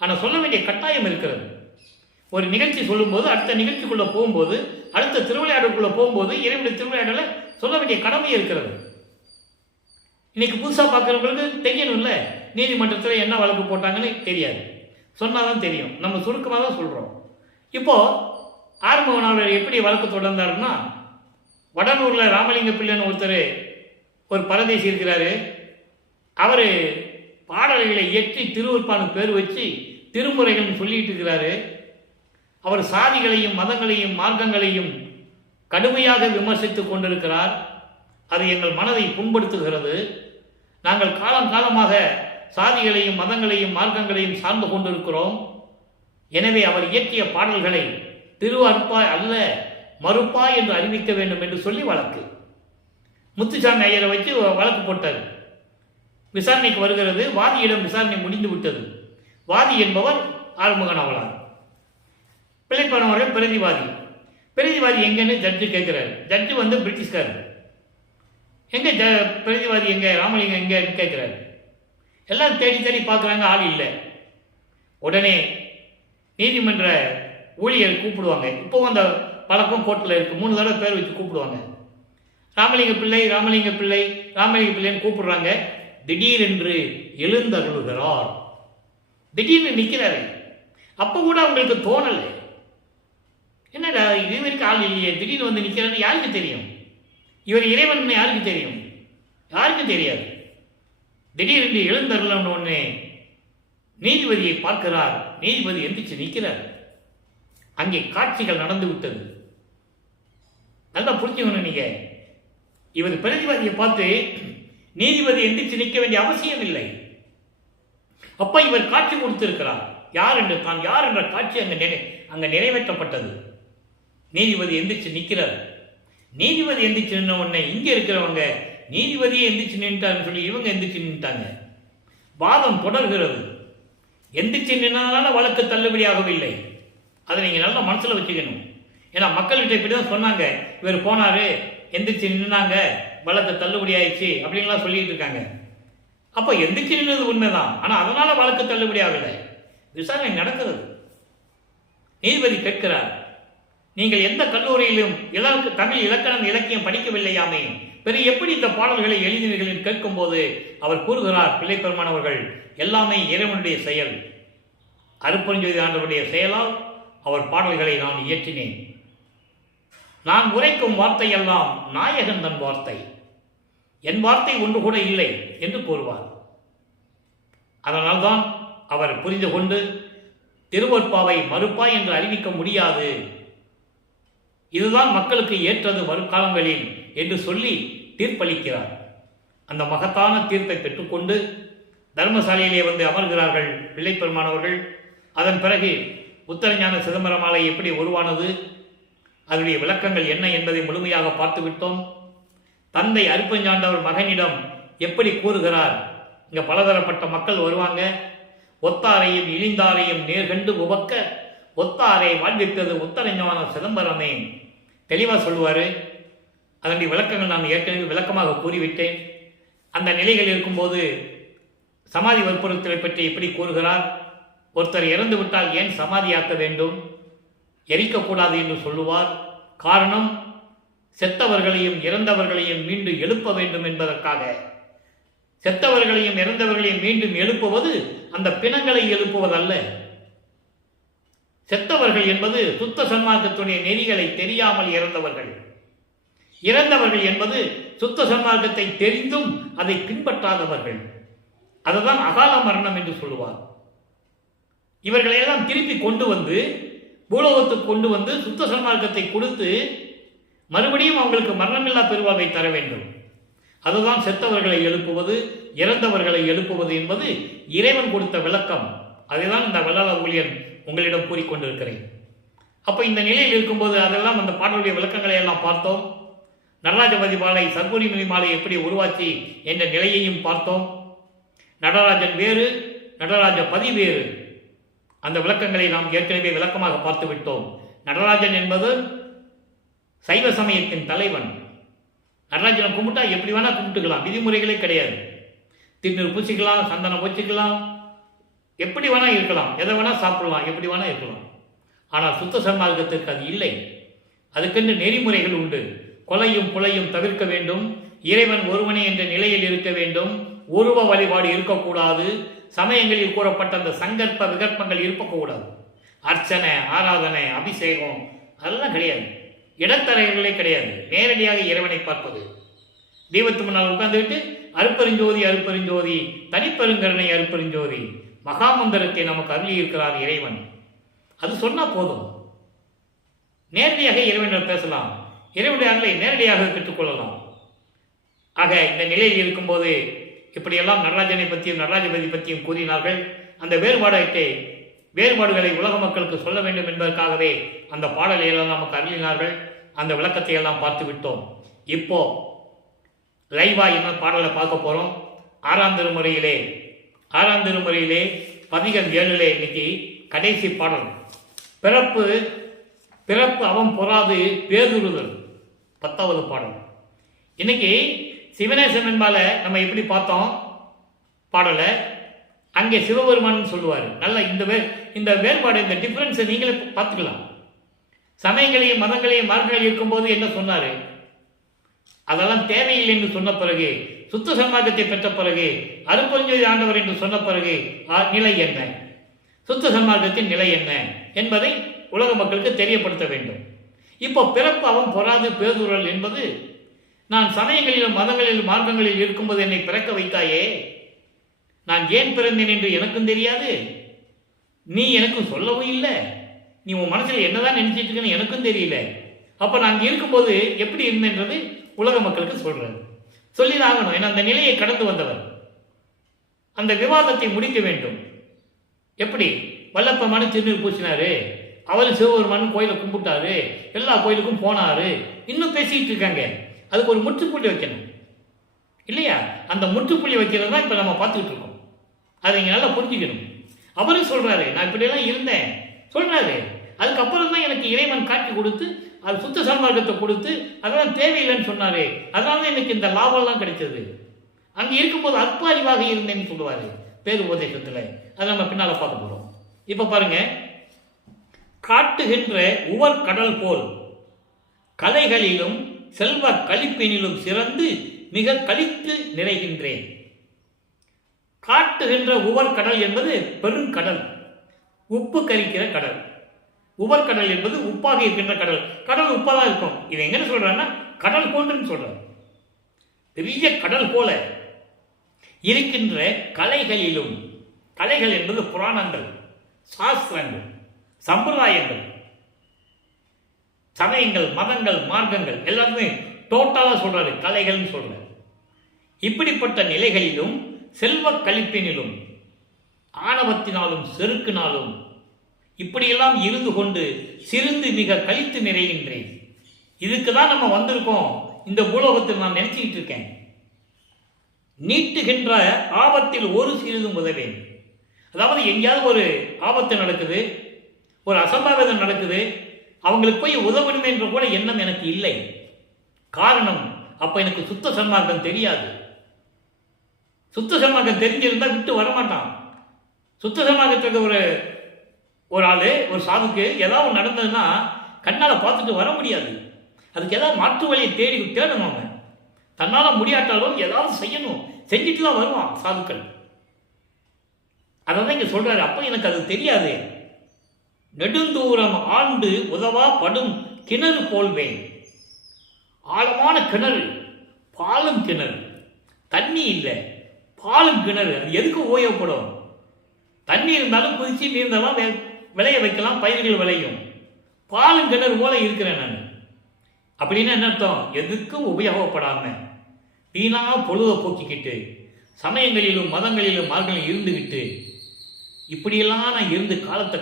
ஆனால் சொல்ல வேண்டிய கட்டாயம் இருக்கிறது. ஒரு நிகழ்ச்சி சொல்லும்போது அடுத்த நிகழ்ச்சிக்குள்ளே போகும்போது, அடுத்த திருவிளையாடலுக்குள்ளே போகும்போது இறைவனுடைய திருவிளையாடலை சொல்ல வேண்டிய கடமை இருக்கிறது. இன்னைக்கு புதுசாக பார்க்குறவங்களுக்கு தெரியணும்ல, நீதிமன்றத்தில் என்ன வழக்கு போட்டாங்கன்னு தெரியாது, சொன்னால் தான் தெரியும். நம்ம சுருக்கமாக தான் சொல்கிறோம். இப்போது ஆறுமுகனாளர் எப்படி வழக்கு தொடர்ந்தாருன்னா, வடலூரில் ராமலிங்க பிள்ளைன்னு ஒருத்தர் ஒரு பரதேசி இருக்கிறாரு. அவர் பாடல்களை இயற்றி திருவருப்பானு பேர் வச்சு திருமுறைகள் சொல்லிட்டு இருக்கிறாரு. அவர் சாதிகளையும் மதங்களையும் மார்க்கங்களையும் கடுமையாக விமர்சித்து கொண்டிருக்கிறார். அது எங்கள் மனதை புண்படுத்துகிறது. நாங்கள் காலங்காலமாக சாதிகளையும் மதங்களையும் மார்க்கங்களையும் சார்ந்து கொண்டிருக்கிறோம். எனவே அவர் இயற்றிய பாடல்களை திரு அறுப்பாய் அல்ல மறுப்பாய் என்று அறிவிக்க வேண்டும் என்று சொல்லி வழக்கு. முத்துசாமி ஐயரை வச்சு வழக்கு போட்டார். விசாரணைக்கு வருகிறது. வாதியிடம் விசாரணை முடிந்து விட்டது. வாதி என்பவர் ஆறுமுகன் அவளார். பிள்ளைப்பனவர்கள் பிரதிவாதி. பிரதிவாதி எங்கன்னு ஜட்ஜு கேட்கிறார். ஜட்ஜு பிரிட்டிஷ்காரர். எங்க பிரதிவாதி எங்க, ராமலிங்கம் எங்கன்னு கேட்கிறார். எல்லாம் தேடி தேடி பார்க்குறாங்க, ஆள் இல்லை. உடனே நீதிமன்ற ஊழியர் கூப்பிடுவாங்க. இப்போவும் அந்த பழக்கம் கோர்ட்டில் இருக்குது. 3 தடவை பேர் வச்சு கூப்பிடுவாங்க. ராமலிங்க பிள்ளை ராமலிங்க பிள்ளை ராமலிங்க பிள்ளைன்னு கூப்பிடுறாங்க. திடீரென்று எழுந்தருளுகிறார். திடீர்னு நிற்கிறாரு. அப்போ கூட அவங்களுக்கு தோணலை, என்னடா இது வரைக்கும் ஆள் இல்லையே, திடீர்னு வந்து நிற்கிறாரு. யாருக்கு தெரியும் இவர் இறைவன்? யாருக்கு தெரியும்? யாருக்கும் தெரியாது. திடீரென்று எழுந்தருளனே நீதிபதியை பார்க்கிறார். நீதிபதி எந்திரிச்சு நிற்கிறார். அங்கே காட்சிகள் நடந்து விட்டது. நல்லா புரிஞ்சுக்கணும் நீங்க. இவர் பிரதிவாதியை பார்த்து நீதிபதி எந்திரிச்சு நிற்க வேண்டிய அவசியம் இல்லை. அப்ப இவர் காட்சி கொடுத்திருக்கிறார். யார் என்று தான் யார் என்ற காட்சி அங்க நிறைவேற்றப்பட்டது. நீதிபதி எந்திரிச்சு நிற்கிறார். நீதிபதி எந்திரிச்சு நின்ன உடனே இங்க இருக்கிறவங்க நீதிபதியே எந்திரிச்சு நின்றான்னு சொல்லி இவங்க எந்திரிச்சு நின்றாங்க. வாதம் தொடர்கிறது. எந்திரிச்சு நின்றனால வழக்கு தள்ளுபடியாகவில்லை. அதை நீங்க நல்லா மனசுல வச்சுக்கணும். ஏன்னா மக்கள்கிட்ட இப்படிதான் சொன்னாங்க. இவர் போனாரு, எந்திரிச்சு நின்னாங்க, வழக்கு தள்ளுபடி ஆயிடுச்சு அப்படின்லாம் சொல்லிட்டு இருக்காங்க. அப்போ எந்திரிச்சு நின்றது உண்மைதான். ஆனா அதனால வழக்கு தள்ளுபடி ஆகலை. விசாரணை நடக்கிறது. நீதிபதி கேட்கிறார், நீங்கள் எந்த கல்லூரியிலும் தமிழ் இலக்கணம் இலக்கியம் படிக்கவில்லையாமே, பிறகு எப்படி இந்த பாடல்களை எழுதினீர்கள் கேட்கும் போது அவர் கூறுகிறார், பிள்ளைப்பெருமான் அவர்கள், எல்லாமே இறைவனுடைய செயல். அருப்பெருஞ்சோதி ஆண்டவருடைய செயலால் அவர் பாடல்களை நான் இயற்றினேன். நான் உரைக்கும் வார்த்தையெல்லாம் நாயகன் தன் வார்த்தை, என் வார்த்தை ஒன்று கூட இல்லை என்று கூறுவார். அதனால்தான் அவர் புரிந்து கொண்டு திருவொற்பாவை மறுப்பாய் என்று அறிவிக்க முடியாது, இதுதான் மக்களுக்கு ஏற்றது வருங்காலங்களில் என்று சொல்லி தீர்ப்பளிக்கிறார். அந்த மகத்தான தீர்ப்பை பெற்றுக்கொண்டு தர்மசாலையிலே அமர்கிறார்கள் பிள்ளைப்பெருமானவர்கள். அதன் பிறகு உத்தரஞான சிதம்பரமாலை எப்படி உருவானது, அதனுடைய விளக்கங்கள் என்ன என்பதை முழுமையாக பார்த்துவிட்டோம். தந்தை அருப்பஞ்சாண்டவர் மகனிடம் எப்படி கூறுகிறார். இங்க பலதரப்பட்ட மக்கள் வருவாங்க. ஒத்தாரையும் இழிந்தாரையும் நேர்கண்டு உபக்க ஒத்தாரை வாழ்வித்தது உத்தரஞான சிதம்பரமே தெளிவாக சொல்லுவார். அதனுடைய விளக்கங்கள் நான் ஏற்கனவே விளக்கமாக கூறிவிட்டேன். அந்த நிலைகள் இருக்கும்போது சமாதி வற்புறுத்தலை பற்றி எப்படி கூறுகிறார். ஒருத்தர் இறந்து விட்டால் ஏன் சமாதியாக்க வேண்டும், எரிக்கக்கூடாது என்று சொல்லுவார். காரணம், செத்தவர்களையும் இறந்தவர்களையும் மீண்டும் எழுப்ப வேண்டும் என்பதற்காக. செத்தவர்களையும் இறந்தவர்களையும் மீண்டும் எழுப்புவது அந்த பிணங்களை எழுப்புவதல்ல. செத்தவர்கள் என்பது சுத்த சன்மார்க்கத்துடைய நெறிகளை தெரியாமல் இறந்தவர்கள். இறந்தவர்கள் என்பது சுத்த சன்மார்க்கத்தை தெரிந்தும் அதை பின்பற்றாதவர்கள். அதுதான் அகால மரணம் என்று சொல்லுவார். இவர்களையெல்லாம் திருப்பி கொண்டு வந்து பூலோகத்துக்கு கொண்டு வந்து சுத்த சன்மார்க்கத்தை கொடுத்து மறுபடியும் அவங்களுக்கு மரணமில்லா பெருவாழ்வை தர வேண்டும். அதுதான் செத்தவர்களை எழுப்புவது, இறந்தவர்களை எழுப்புவது என்பது இறைவன் கொடுத்த விளக்கம். அதைதான் இந்த வல்லாள ஊழியன் உங்களிடம் கூறிக்கொண்டிருக்கிறேன். அப்போ இந்த நிலையில் இருக்கும்போது அதெல்லாம் அந்த பாடலுடைய விளக்கங்களை எல்லாம் பார்த்தோம். நடராஜபதி மாலை, சர்க்குரிமணி மாலை எப்படி உருவாச்சு என்ற நிலையையும் பார்த்தோம். நடராஜன் வேறு, நடராஜ பதி வேறு. அந்த விளக்கங்களை நாம் ஏற்கனவே விளக்கமாக பார்த்து விட்டோம். நடராஜன் என்பது சைவ சமயத்தின் தலைவன். நடராஜனை கும்பிட்டா எப்படி வேணா கும்பிட்டுக்கலாம், விதிமுறைகளே கிடையாது. திருநீர் பூசிக்கலாம், சந்தனம் பூச்சிக்கலாம், எப்படி வேணா இருக்கலாம், எதை வேணா சாப்பிடலாம், எப்படி வேணா இருக்கலாம். ஆனால் சுத்த சன்மார்க்கத்திற்கு அது இல்லை. அதுக்கென்று நெறிமுறைகள் உண்டு. கொலையும் புலையும் தவிர்க்க வேண்டும். இறைவன் ஒருவனே என்ற நிலையில் இருக்க வேண்டும். உருவ வழிபாடு இருக்கக்கூடாது. சமயங்களில் கூறப்பட்ட அந்த சங்கற்ப விகற்பங்கள் இருக்கக்கூடாது. அர்ச்சனை, ஆராதனை, அபிஷேகம் அதெல்லாம் கிடையாது. இடத்தரகர்களே கிடையாது. நேரடியாக இறைவனை பார்ப்பது. தெய்வத்து முன்னால் உட்கார்ந்துவிட்டு அருப்பெருஞ்சோதி அருப்பெருஞ்சோதி தனிப்பெருங்கருணை அருப்பெருஞ்சோதி மகாமந்திரத்தை நமக்கு அருளி இருக்கிறார் இறைவன். அது சொன்னா போதும். நேரடியாக இறைவனிடம் பேசலாம். இறைவனுடைய அருளை நேரடியாக பெற்றுக்கொள்ளலாம். ஆக இந்த நிலையில் இருக்கும்போது இப்படியெல்லாம் நடராஜனை பற்றியும் நடராஜபதி பற்றியும் கூறினார்கள். அந்த வேறுபாடுகளை உலக மக்களுக்கு சொல்ல வேண்டும் என்பதற்காகவே அந்த பாடலை எல்லாம் நமக்கு அருளினார்கள். அந்த விளக்கத்தை எல்லாம் பார்த்து விட்டோம். இப்போ லைவா என்ன பாடலை பார்க்க போகிறோம். ஆறாம் திருமுறையிலே பதிகம் 7 இன்னைக்கு கடைசி பாடல். பிறப்பு அவன் பொறாது பேதுருதல் 10வது பாடல். இன்னைக்கு சிவநேசம் என்பால நம்ம எப்படி பார்த்தோம் பாடலை, அங்கே சிவபெருமான் சொல்லுவார். நல்ல இந்த வேறுபாடு, இந்த டிஃபரன்ஸை நீங்களே பார்த்துக்கலாம். சமயங்களையும் மதங்களையும் மார்க்கங்கள் இருக்கும்போது என்ன சொன்னார், அதெல்லாம் தேவையில்லை என்று சொன்ன பிறகு, சுத்த சன்மார்க்கத்தை பெற்ற பிறகு, அருப்பெருஞ்சோதி ஆண்டவர் என்று சொன்ன பிறகு நிலை என்ன, சுத்த சன்மார்க்கத்தின் நிலை என்ன என்பதை உலக மக்களுக்கு தெரியப்படுத்த வேண்டும். இப்போ பிறப்பு அவன் பொறாது பேதுரல் என்பது, நான் சமயங்களிலும் மதங்களிலும் மார்க்கங்களில் இருக்கும்போது என்னை பிறக்க வைத்தாயே, நான் ஏன் பிறந்தேன் என்று எனக்கும் தெரியாது, நீ எனக்கும் சொல்லவும் இல்லை, நீ உன் மனசில் என்னதான் நினைச்சிட்டு இருக்கன்னு எனக்கும் தெரியல. அப்போ நான் அங்கே இருக்கும்போது எப்படி இருந்தேன்றது உலக மக்களுக்கு சொல்றது, சொல்லிதான் ஆகணும். ஏன்னா அந்த நிலையை கடந்து வந்தவர். அந்த விவாதத்தை முடிக்க வேண்டும். எப்படி வல்லப்பமான திருநீர் பூசினாரு, அவர் சிவபெருமான் கோயிலை கும்பிட்டாரு, எல்லா கோயிலுக்கும் போனாரு, இன்னும் பேசிட்டு இருக்காங்க. அதுக்கு ஒரு முற்றுப்புள்ளி வைக்கணும் இல்லையா? அந்த முற்றுப்புள்ளி வைக்கிறது தான் இப்போ நம்ம பார்த்துக்கிட்டு இருக்கோம். அதை நீங்கள் நல்லா புரிஞ்சுக்கணும். அவரும் சொல்றாரு, நான் இப்படியெல்லாம் இருந்தேன் சொல்றாரு. அதுக்கப்புறம் தான் எனக்கு இறைவன் காட்சி கொடுத்து அது சுத்த சன்மார்க்கத்தை கொடுத்து அதெல்லாம் தேவையில்லைன்னு சொன்னாரு. அதனால தான் எனக்கு இந்த லாபம்லாம் கிடைச்சது. அங்கே இருக்கும்போது அற்ப அறிவாக இருந்தேன்னு சொல்லுவாரு பேருபதேசத்தில். அதை நம்ம பின்னால் பார்க்க போகிறோம். இப்போ பாருங்க, காட்டுகின்ற உவர் கடல் போல் கலைகளிலும் செல்வ கழிப்பினிலும் சிறந்து மிக கழித்து நிறைகின்றேன். காட்டுகின்ற உவர் கடல் என்பது பெருங்கடல், உப்பு கரிக்கிற கடல். உவர் கடல் என்பது உப்பாக இருக்கின்ற கடல். கடல் உப்பாதான் இருக்கும். இது எங்க சொல்றான்னா கடல் போன்றுன்னு சொல்றாரு. பெரிய கடல் போல இருக்கின்ற கலைகளிலும், கலைகள் என்பது புராணங்கள், சாஸ்திரங்கள், சம்பிரதாயங்கள், சமயங்கள், மதங்கள், மார்க்கங்கள் எல்லாருமே டோட்டலா சொல்றாரு, கலைகள்னு சொல்றாரு. இப்படிப்பட்ட நிலைகளிலும் செல்வ கழிப்பினிலும் ஆணவத்தினாலும் செருக்கினாலும் இப்படியெல்லாம் இருந்து கொண்டு சிரிந்து மிக கழித்து நிறைகின்றேன். இதுக்கு தான் நம்ம வந்திருக்கோம். இந்த பூலோகத்தில் நான் நினைச்சுக்கிட்டு இருக்கேன். நீட்டுகின்ற ஆபத்தில் ஒரு சிறிதும் உதவேன். அதாவது எங்கேயாவது ஒரு ஆபத்து நடக்குது, ஒரு அசம்பாவிதம் நடக்குது, அவங்களுக்கு போய் உதவணுமே என்ற கூட எண்ணம் எனக்கு இல்லை. காரணம், அப்ப எனக்கு சுத்த சன்மார்க்கம் தெரியாது. சுத்த சன்மார்க்கம் தெரிஞ்சிருந்தா விட்டு வரமாட்டான். சுத்த சன்மார்க்கத்துக்கு ஒரு ஆளு, ஒரு சாதுக்கு ஏதாவது நடந்ததுன்னா கண்ணால் பார்த்துட்டு வர முடியாது. அதுக்கு ஏதாவது மாற்று வழியை தேடணும். அவன் தன்னால் முடியாட்டாலும் ஏதாவது செய்யணும், செஞ்சுட்டுலாம் வருவான் சாதுக்கள். அதை தான் இங்கே சொல்றாரு. அப்போ எனக்கு அது தெரியாது. நெடுந்தூரம் ஆண்டு உதவா படும் கிணறு போல்வேன். ஆழமான கிணறு, பாலும் கிணறு, தண்ணி இல்லை, பாலும் கிணறு. அது எதுக்கு உபயோகப்படும்? தண்ணி இருந்தாலும் குதிச்சு நீர்ந்தாலும் விளைய வைக்கலாம், பயிர்கள் விளையும். பாலும் கிணறு போல இருக்கிறேன் நான். அப்படின்னு என்ன அர்த்தம்? எதுக்கும் உபயோகப்படாம வீணா பொழுதை போக்கிக்கிட்டு சமயங்களிலும் மதங்களிலும் மார்களிலும் இருந்துக்கிட்டு இப்படியெல்லாம் நான் இருந்து காலத்தை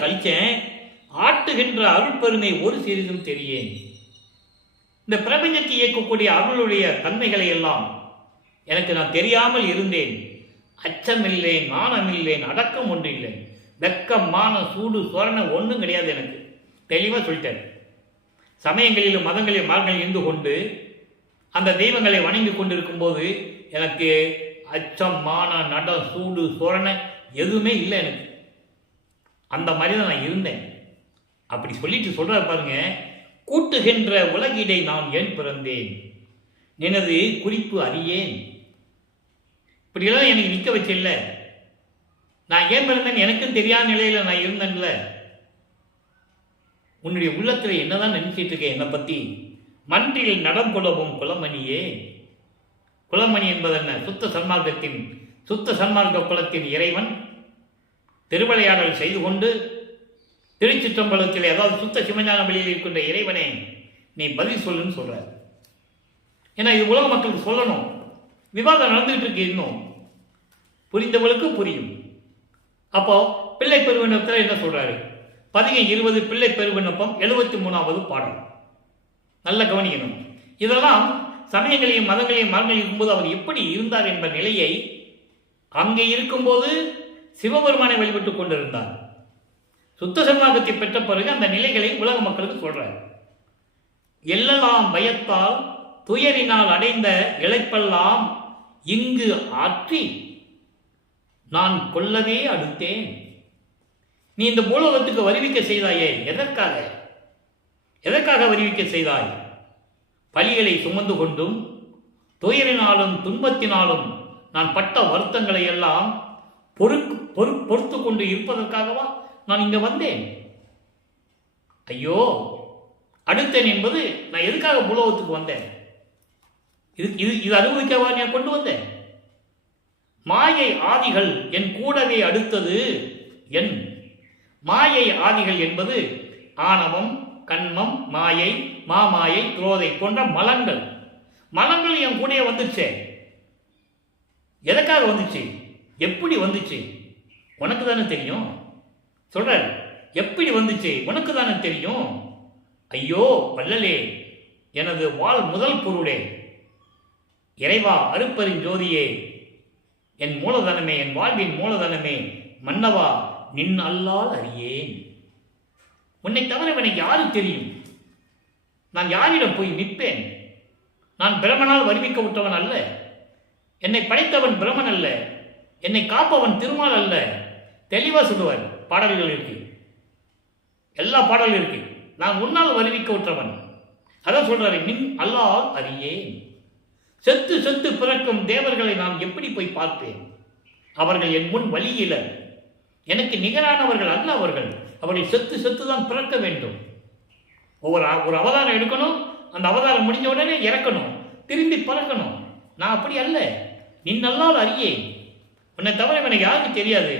கழிச்சேன். ஆட்டுகின்ற அருட்பெருமை ஒரு சிறிதும் தெரியேன். இந்த பிரபஞ்சத்தை இயக்கக்கூடிய அருளுடைய தன்மைகளை எல்லாம் எனக்கு நான் தெரியாமல் இருந்தேன். அச்சமில்லேன், நாணமில்லேன், அடக்கம் ஒன்று இல்லை, வெக்கம், மான, சூடு, சோரணை ஒன்றும் கிடையாது. எனக்கு தெளிவாக சொல்லிட்டார். சமயங்களிலும் மதங்களிலும் மார்களில் இருந்து கொண்டு அந்த தெய்வங்களை வணங்கி கொண்டிருக்கும் போது எனக்கு அச்சம், மான, நடம், சூடு, சோரணை எதுவுமே இல்லை எனக்கு. அந்த மாதிரி தான் நான் இருந்தேன். அப்படி சொல்லிட்டு சொல்ற பாருங்க, கூட்டுகின்ற உலகிடை நான் ஏன் பிறந்தேன், எனது குறிப்பு அறியேன். இப்படியெல்லாம் எனக்கு நிற்க வச்சில்ல. நான் ஏன் பிறந்தேன் எனக்கும் தெரியாத நிலையில நான் இருந்தேன்ல. உன்னுடைய உள்ளத்தில் என்னதான் நினைச்சிட்டு இருக்கேன் என்னை பத்தி. மன்றில் நடம் குலவும் குலமணியே. குலமணி என்பது என்ன? சுத்த சன்மார்க்க குலத்தின் இறைவன் திருவிளையாடல் செய்து கொண்டு திருச்சிற்றம்பலத்தில், அதாவது சுத்த சிவஞான வழியில் இருக்கின்ற இறைவனே நீ பதில் சொல்லுன்னு சொல்ற. ஏன்னா இது உலக மக்களுக்கு சொல்லணும். விவாதம் நடந்துகிட்டு இருக்கு இன்னும். புரிந்தவளுக்கு புரியும். அப்போ பிள்ளை பெருவிண்ணப்பத்தில் என்ன சொல்றாரு? பதிகை 20 பிள்ளை பெருவிண்ணப்பம் 73வது பாடல். நல்ல கவனிக்கணும். இதெல்லாம் சமயங்களையும் மதங்களையும் மரங்கள் இருக்கும்போது அவர் எப்படி இருந்தார் என்ற நிலையை அங்கே இருக்கும்போது சிவபெருமானை வழிபட்டுக் கொண்டிருந்தார். சுத்த சன்மார்க்கத்தை பெற்ற பிறகு அந்த நிலைகளை உலக மக்களுக்கு சொல்றார். எல்லாம் பயத்தால் துயரினால் அடைந்த இழைப்பெல்லாம் இங்கு ஆற்றி நான் கொல்லவே அடுத்தேன். நீ இந்த பூலோகத்துக்கு வருவிக்க செய்தாயே, எதற்காக? எதற்காக வருவிக்க செய்தாய்? பலிகளை சுமந்து கொண்டும் துயரினாலும் துன்பத்தினாலும் நான் பட்ட வருத்தங்களை எல்லாம் பொறுத்து கொண்டு இருப்பதற்காகவா நான் இங்க வந்தேன்? ஐயோ, அடுத்தேன் என்பது நான் எதுக்காக பூலோகத்துக்கு வந்தேன்? இது அனுபவிக்கவா நான் கொண்டு வந்தேன்? மாயை ஆதிகள் என் கூடவே அடுத்தது என். மாயை ஆதிகள் என்பது ஆணவம், கண்மம், மாயை, மாமாயை, குரோதை போன்ற மலங்கள். மலங்கள் என் கூட வந்துச்சே. எதற்காக வந்துச்சு? எப்படி வந்துச்சு? உனக்கு தானே தெரியும். சொல்ற, எப்படி வந்துச்சு உனக்கு தானே தெரியும். ஐயோ வள்ளலே, எனது வாழ் முதல் பொருளே, இறைவா அருப்பெருஞ்சோதியே, என் மூலதனமே, என் வாழ்வின் மூலதனமே, மன்னவா நின் அல்லால் அறியேன். உன்னை தவிர எனக்கு யாரு தெரியும்? நான் யாரிடம் போய் நிற்பேன்? நான் பிரமனால் வருவிக்க விட்டவன் அல்ல. என்னை படைத்தவன் பிரமன் அல்ல. என்னை காப்பவன் திருமால் அல்ல. தெளிவா சொல்லுவார். பாடல்கள் இருக்கு, எல்லா பாடல்கள் இருக்கு. நான் உன்னால் வருவிக்க விட்டவன். அதான் சொல்றாரு, நின் அல்லால் அறியேன். செத்து செத்து பிறக்கும் தேவர்களை நான் எப்படி போய் பார்ப்பேன்? அவர்கள் என் முன் வழியில எனக்கு நிகரானவர்கள் அல்ல. அவர்கள் செத்து செத்து தான் பிறக்க வேண்டும். ஒரு அவதாரம் எடுக்கணும், அந்த அவதாரம் முடிஞ்ச உடனே இறக்கணும், திரும்பி பறக்கணும். நான் அப்படி அல்ல. நின்னல்லால் அறியேன். உன்னை தவிர எனக்கு யாருக்கு தெரியாது.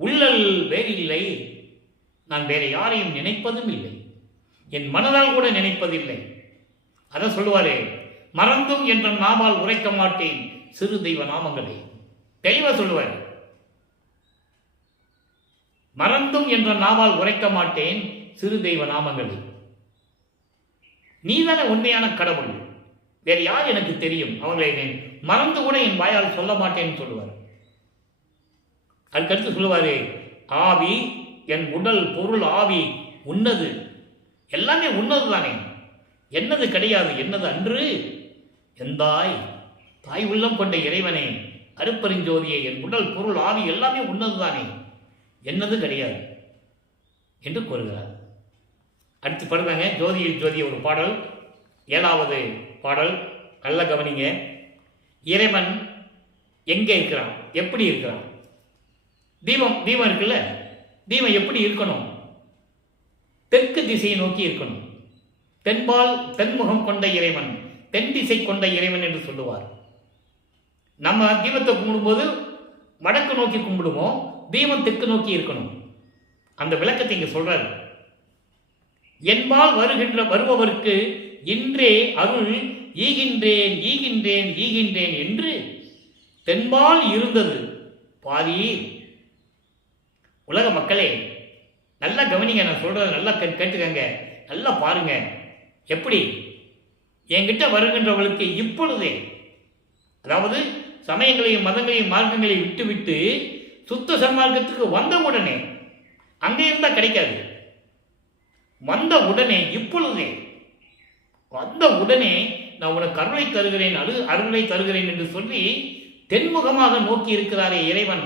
உள்ளல் வேறில்லை. நான் வேற யாரையும் நினைப்பதும் இல்லை. என் மனதால் கூட நினைப்பதில்லை. அதான் சொல்லுவாரே, மறந்தும் என்ற நாமால் உரைக்க மாட்டேன் சிறு தெய்வ நாமங்களே. தெளிவா சொல்லுவார். மறந்தும் என்ற நாமால் உரைக்க மாட்டேன் சிறு தெய்வ நாமங்களே. நீதான உண்மையான கடவுள். வேற யார் எனக்கு தெரியும்? அவங்களை மறந்து கூட என் வாயால் சொல்ல மாட்டேன்னு சொல்லுவார். அதுக்கடுத்து சொல்லுவாரு, ஆவி என் உடல் பொருள் ஆவி உன்னது. எல்லாமே உன்னது தானே, என்னது கிடையாது. என்னது அன்று எந்தாய் தாய் உள்ளம் கொண்ட இறைவனே, அருப்பெருஞ்சோதியே, என் உடல் பொருள் ஆவி எல்லாமே உன்னது தானே, என்னது கிடையாது என்று கூறுகிறார். அடுத்து பாருங்க, ஜோதியில் ஜோதிய ஒரு பாடல், 7வது பாடல். நல்ல கவனிங்க. இறைவன் எங்கே இருக்கிறான்? எப்படி இருக்கிறான்? தீபம் இருக்குல்ல, தீபம் எப்படி இருக்கணும்? தெற்கு திசையை நோக்கி இருக்கணும். தென்முகம் கொண்ட இறைவன், தென் திசை கொண்ட இறைவன் என்று சொல்லுவார். நம்ம தீபத்தை கும்பிடும்போது வடக்கு நோக்கி கும்பிடுவோம், தீபம் தெற்கு நோக்கி இருக்கணும். அந்த விளக்கத்தை இங்க சொல்றாரு. என்பால் வருபவருக்கு இன்றே அருள் ஈகின்றேன் ஈகின்றேன் ஈகின்றேன் என்று தென்பால் இருந்தது பாரீர். உலக மக்களே, நல்லா கவனிங்க, நான் சொல்றத நல்லா கேட்டுக்கங்க, நல்லா பாருங்க. எப்படி என்கிட்ட வருகின்றவளுக்கு இப்பொழுதே, அதாவது சமயங்களையும் மதங்களையும் மார்க்கங்களையும் விட்டுவிட்டு சுத்த சன்மார்க்கத்துக்கு வந்த உடனே, அங்கே இருந்தா கிடைக்காது, வந்த உடனே, இப்பொழுதே வந்த உடனே நான் உனக்கு அருளை தருகிறேன், அருளை தருகிறேன் என்று சொல்லி தென்முகமாக நோக்கி இருக்கிறாரே இறைவன்,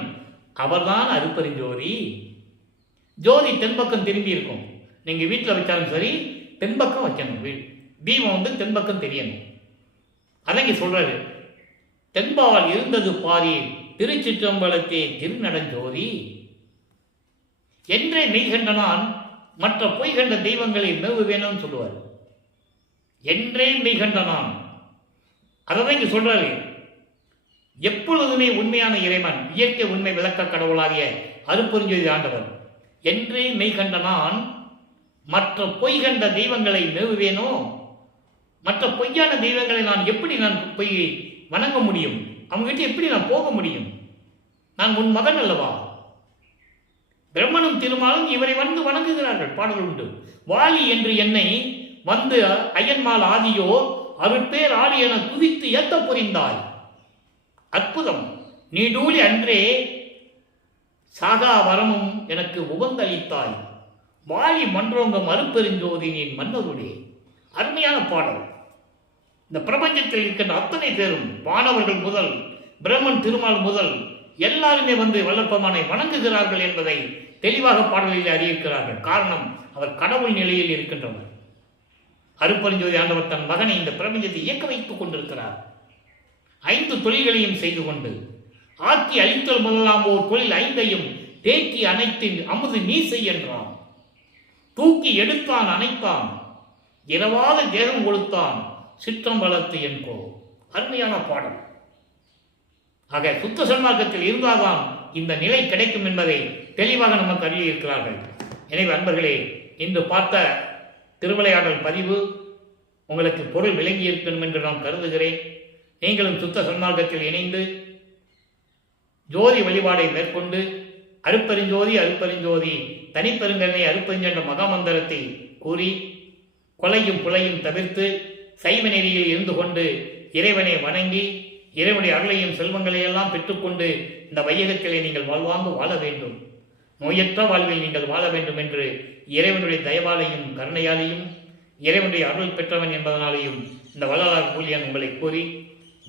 அவர்தான் அருப்பெருஞ்சோதி. ஜோதி தென்பக்கம் திரும்பி இருக்கும். நீங்க வீட்டில் வச்சாலும் சரி, தென்பக்கம் வைக்கணும். தீபம் தென்பக்கம் தெரியணும். அதங்க சொல்றாரு, தென்பால் இருந்தது பாரீர் திருச்சிற்றம்பலத்தே திருநடஞ்சோதி. என்றே மெய்கண்ட நான் மற்ற பொய்கண்ட தெய்வங்களை மேவுவேணும்னு சொல்லுவார். என்றே மெய்கண்ட நான், அதான் இங்க சொல்றாரு. எப்பொழுதுமே உண்மையான இறைவன், இயற்கை உண்மை விளக்க கடவுளாகிய அருப்பெருஞ்சோதி ஆண்டவர், என்றே மெய்கண்ட நான் மற்ற பொய்கண்ட தெய்வங்களை மேவுவேனோ, மற்ற பொய்யான தெய்வங்களை நான் போய் வணங்க முடியும்? அவங்ககிட்ட எப்படி நான் போக முடியும்? நான் உன் மகன் அல்லவா? பிரம்மனும் திருமாலும் இவரை வந்து வணங்குகிறார்கள். பாடல் உண்டு. வாலி என்று என்னை வந்து அயன்மால் ஆதியோ அருட்பேர் ஆடி என குதித்து ஏத்த புரிந்தாய். அற்புதம். நீடூழி அன்றே சாகா வரமும் எனக்கு உகந்தளித்தாய். வாலி மன்றோங்க மறுபெருஞ்சோதி நீ மன்னருடைய. அருமையான பாடல். இந்த பிரபஞ்சத்தில் இருக்கின்ற அத்தனை பேரும், வானவர்கள் முதல் பிரம்மன் திருமால் முதல் எல்லாருமே வந்து வல்லற்பமானை வணங்குகிறார்கள் என்பதை தெளிவாக பாடலில் அறிவிக்கிறார்கள். காரணம், அவர் கடவுள் நிலையில் இருக்கின்றவர். அருட்பெருஞ்சோதி ஆண்டவர் தன் மகனை இந்த பிரபஞ்சத்தை இயக்க வைத்துக் கொண்டிருக்கிறார். 5 தொழில்களையும் செய்து கொண்டு ஆக்கி அழித்தல் முதலாம் ஓர் தொழில் 5ஐயும் தேக்கி அனைத்தின் அமுது நீ செய் என்றான். தூக்கி எடுத்தான் அணைத்தான், இரவாத தேகம் கொடுத்தான், சிற்றம் வளர்த்து என்போ. அருமையான பாடல். ஆக சுத்த சன்மார்க்கத்தில் இருந்தால்தான் இந்த நிலை கிடைக்கும் என்பதை தெளிவாக நமக்கு அறிவிக்கிறார்கள். எனவே அன்பர்களே, இன்று பார்த்த திருவிளையாடல் பதிவு உங்களுக்கு பொருள் விளங்கி இருக்கணும் என்று நான் கருதுகிறேன். நீங்களும் சுத்த சன்மார்க்கத்தில் இணைந்து ஜோதி வழிபாடை மேற்கொண்டு அருட்பெருஞ்சோதி அருட்பெருஞ்சோதி தனிப்பெருங்கண்ணை அருட்பெருஞ்சென்ற மகாமந்திரத்தை கூறி கொலையும் புலையும் தவிர்த்து சைவ நெறியில் இருந்து கொண்டு இறைவனை வணங்கி இறைவனுடைய அருளையும் செல்வங்களையெல்லாம் பெற்றுக்கொண்டு இந்த வையகத்திலே நீங்கள் வாழ்வாங்கு வாழ வேண்டும், நோயற்ற வாழ்வில் நீங்கள் வாழ வேண்டும் என்று இறைவனுடைய தயவாலையும் கருணையாலையும் இறைவனுடைய அருள் பெற்றவன் என்பதனாலேயும் இந்த வள்ளலார் கூலியான் உங்களை கூறி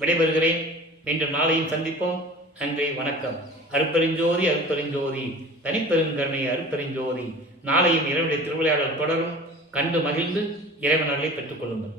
விடைபெறுகிறேன். மீண்டும் நாளையும் சந்திப்போம். நன்றி, வணக்கம். அருட்பெருஞ்சோதி அருட்பெருஞ்சோதி தனிப்பெருங்கருணை அருட்பெருஞ்சோதி. நாளையும் இறைவனுடைய திருவிளையாடல் தொடரும். கண்டு மகிழ்ந்து இறைவன் அருளை பெற்றுக் கொள்ளுங்கள்.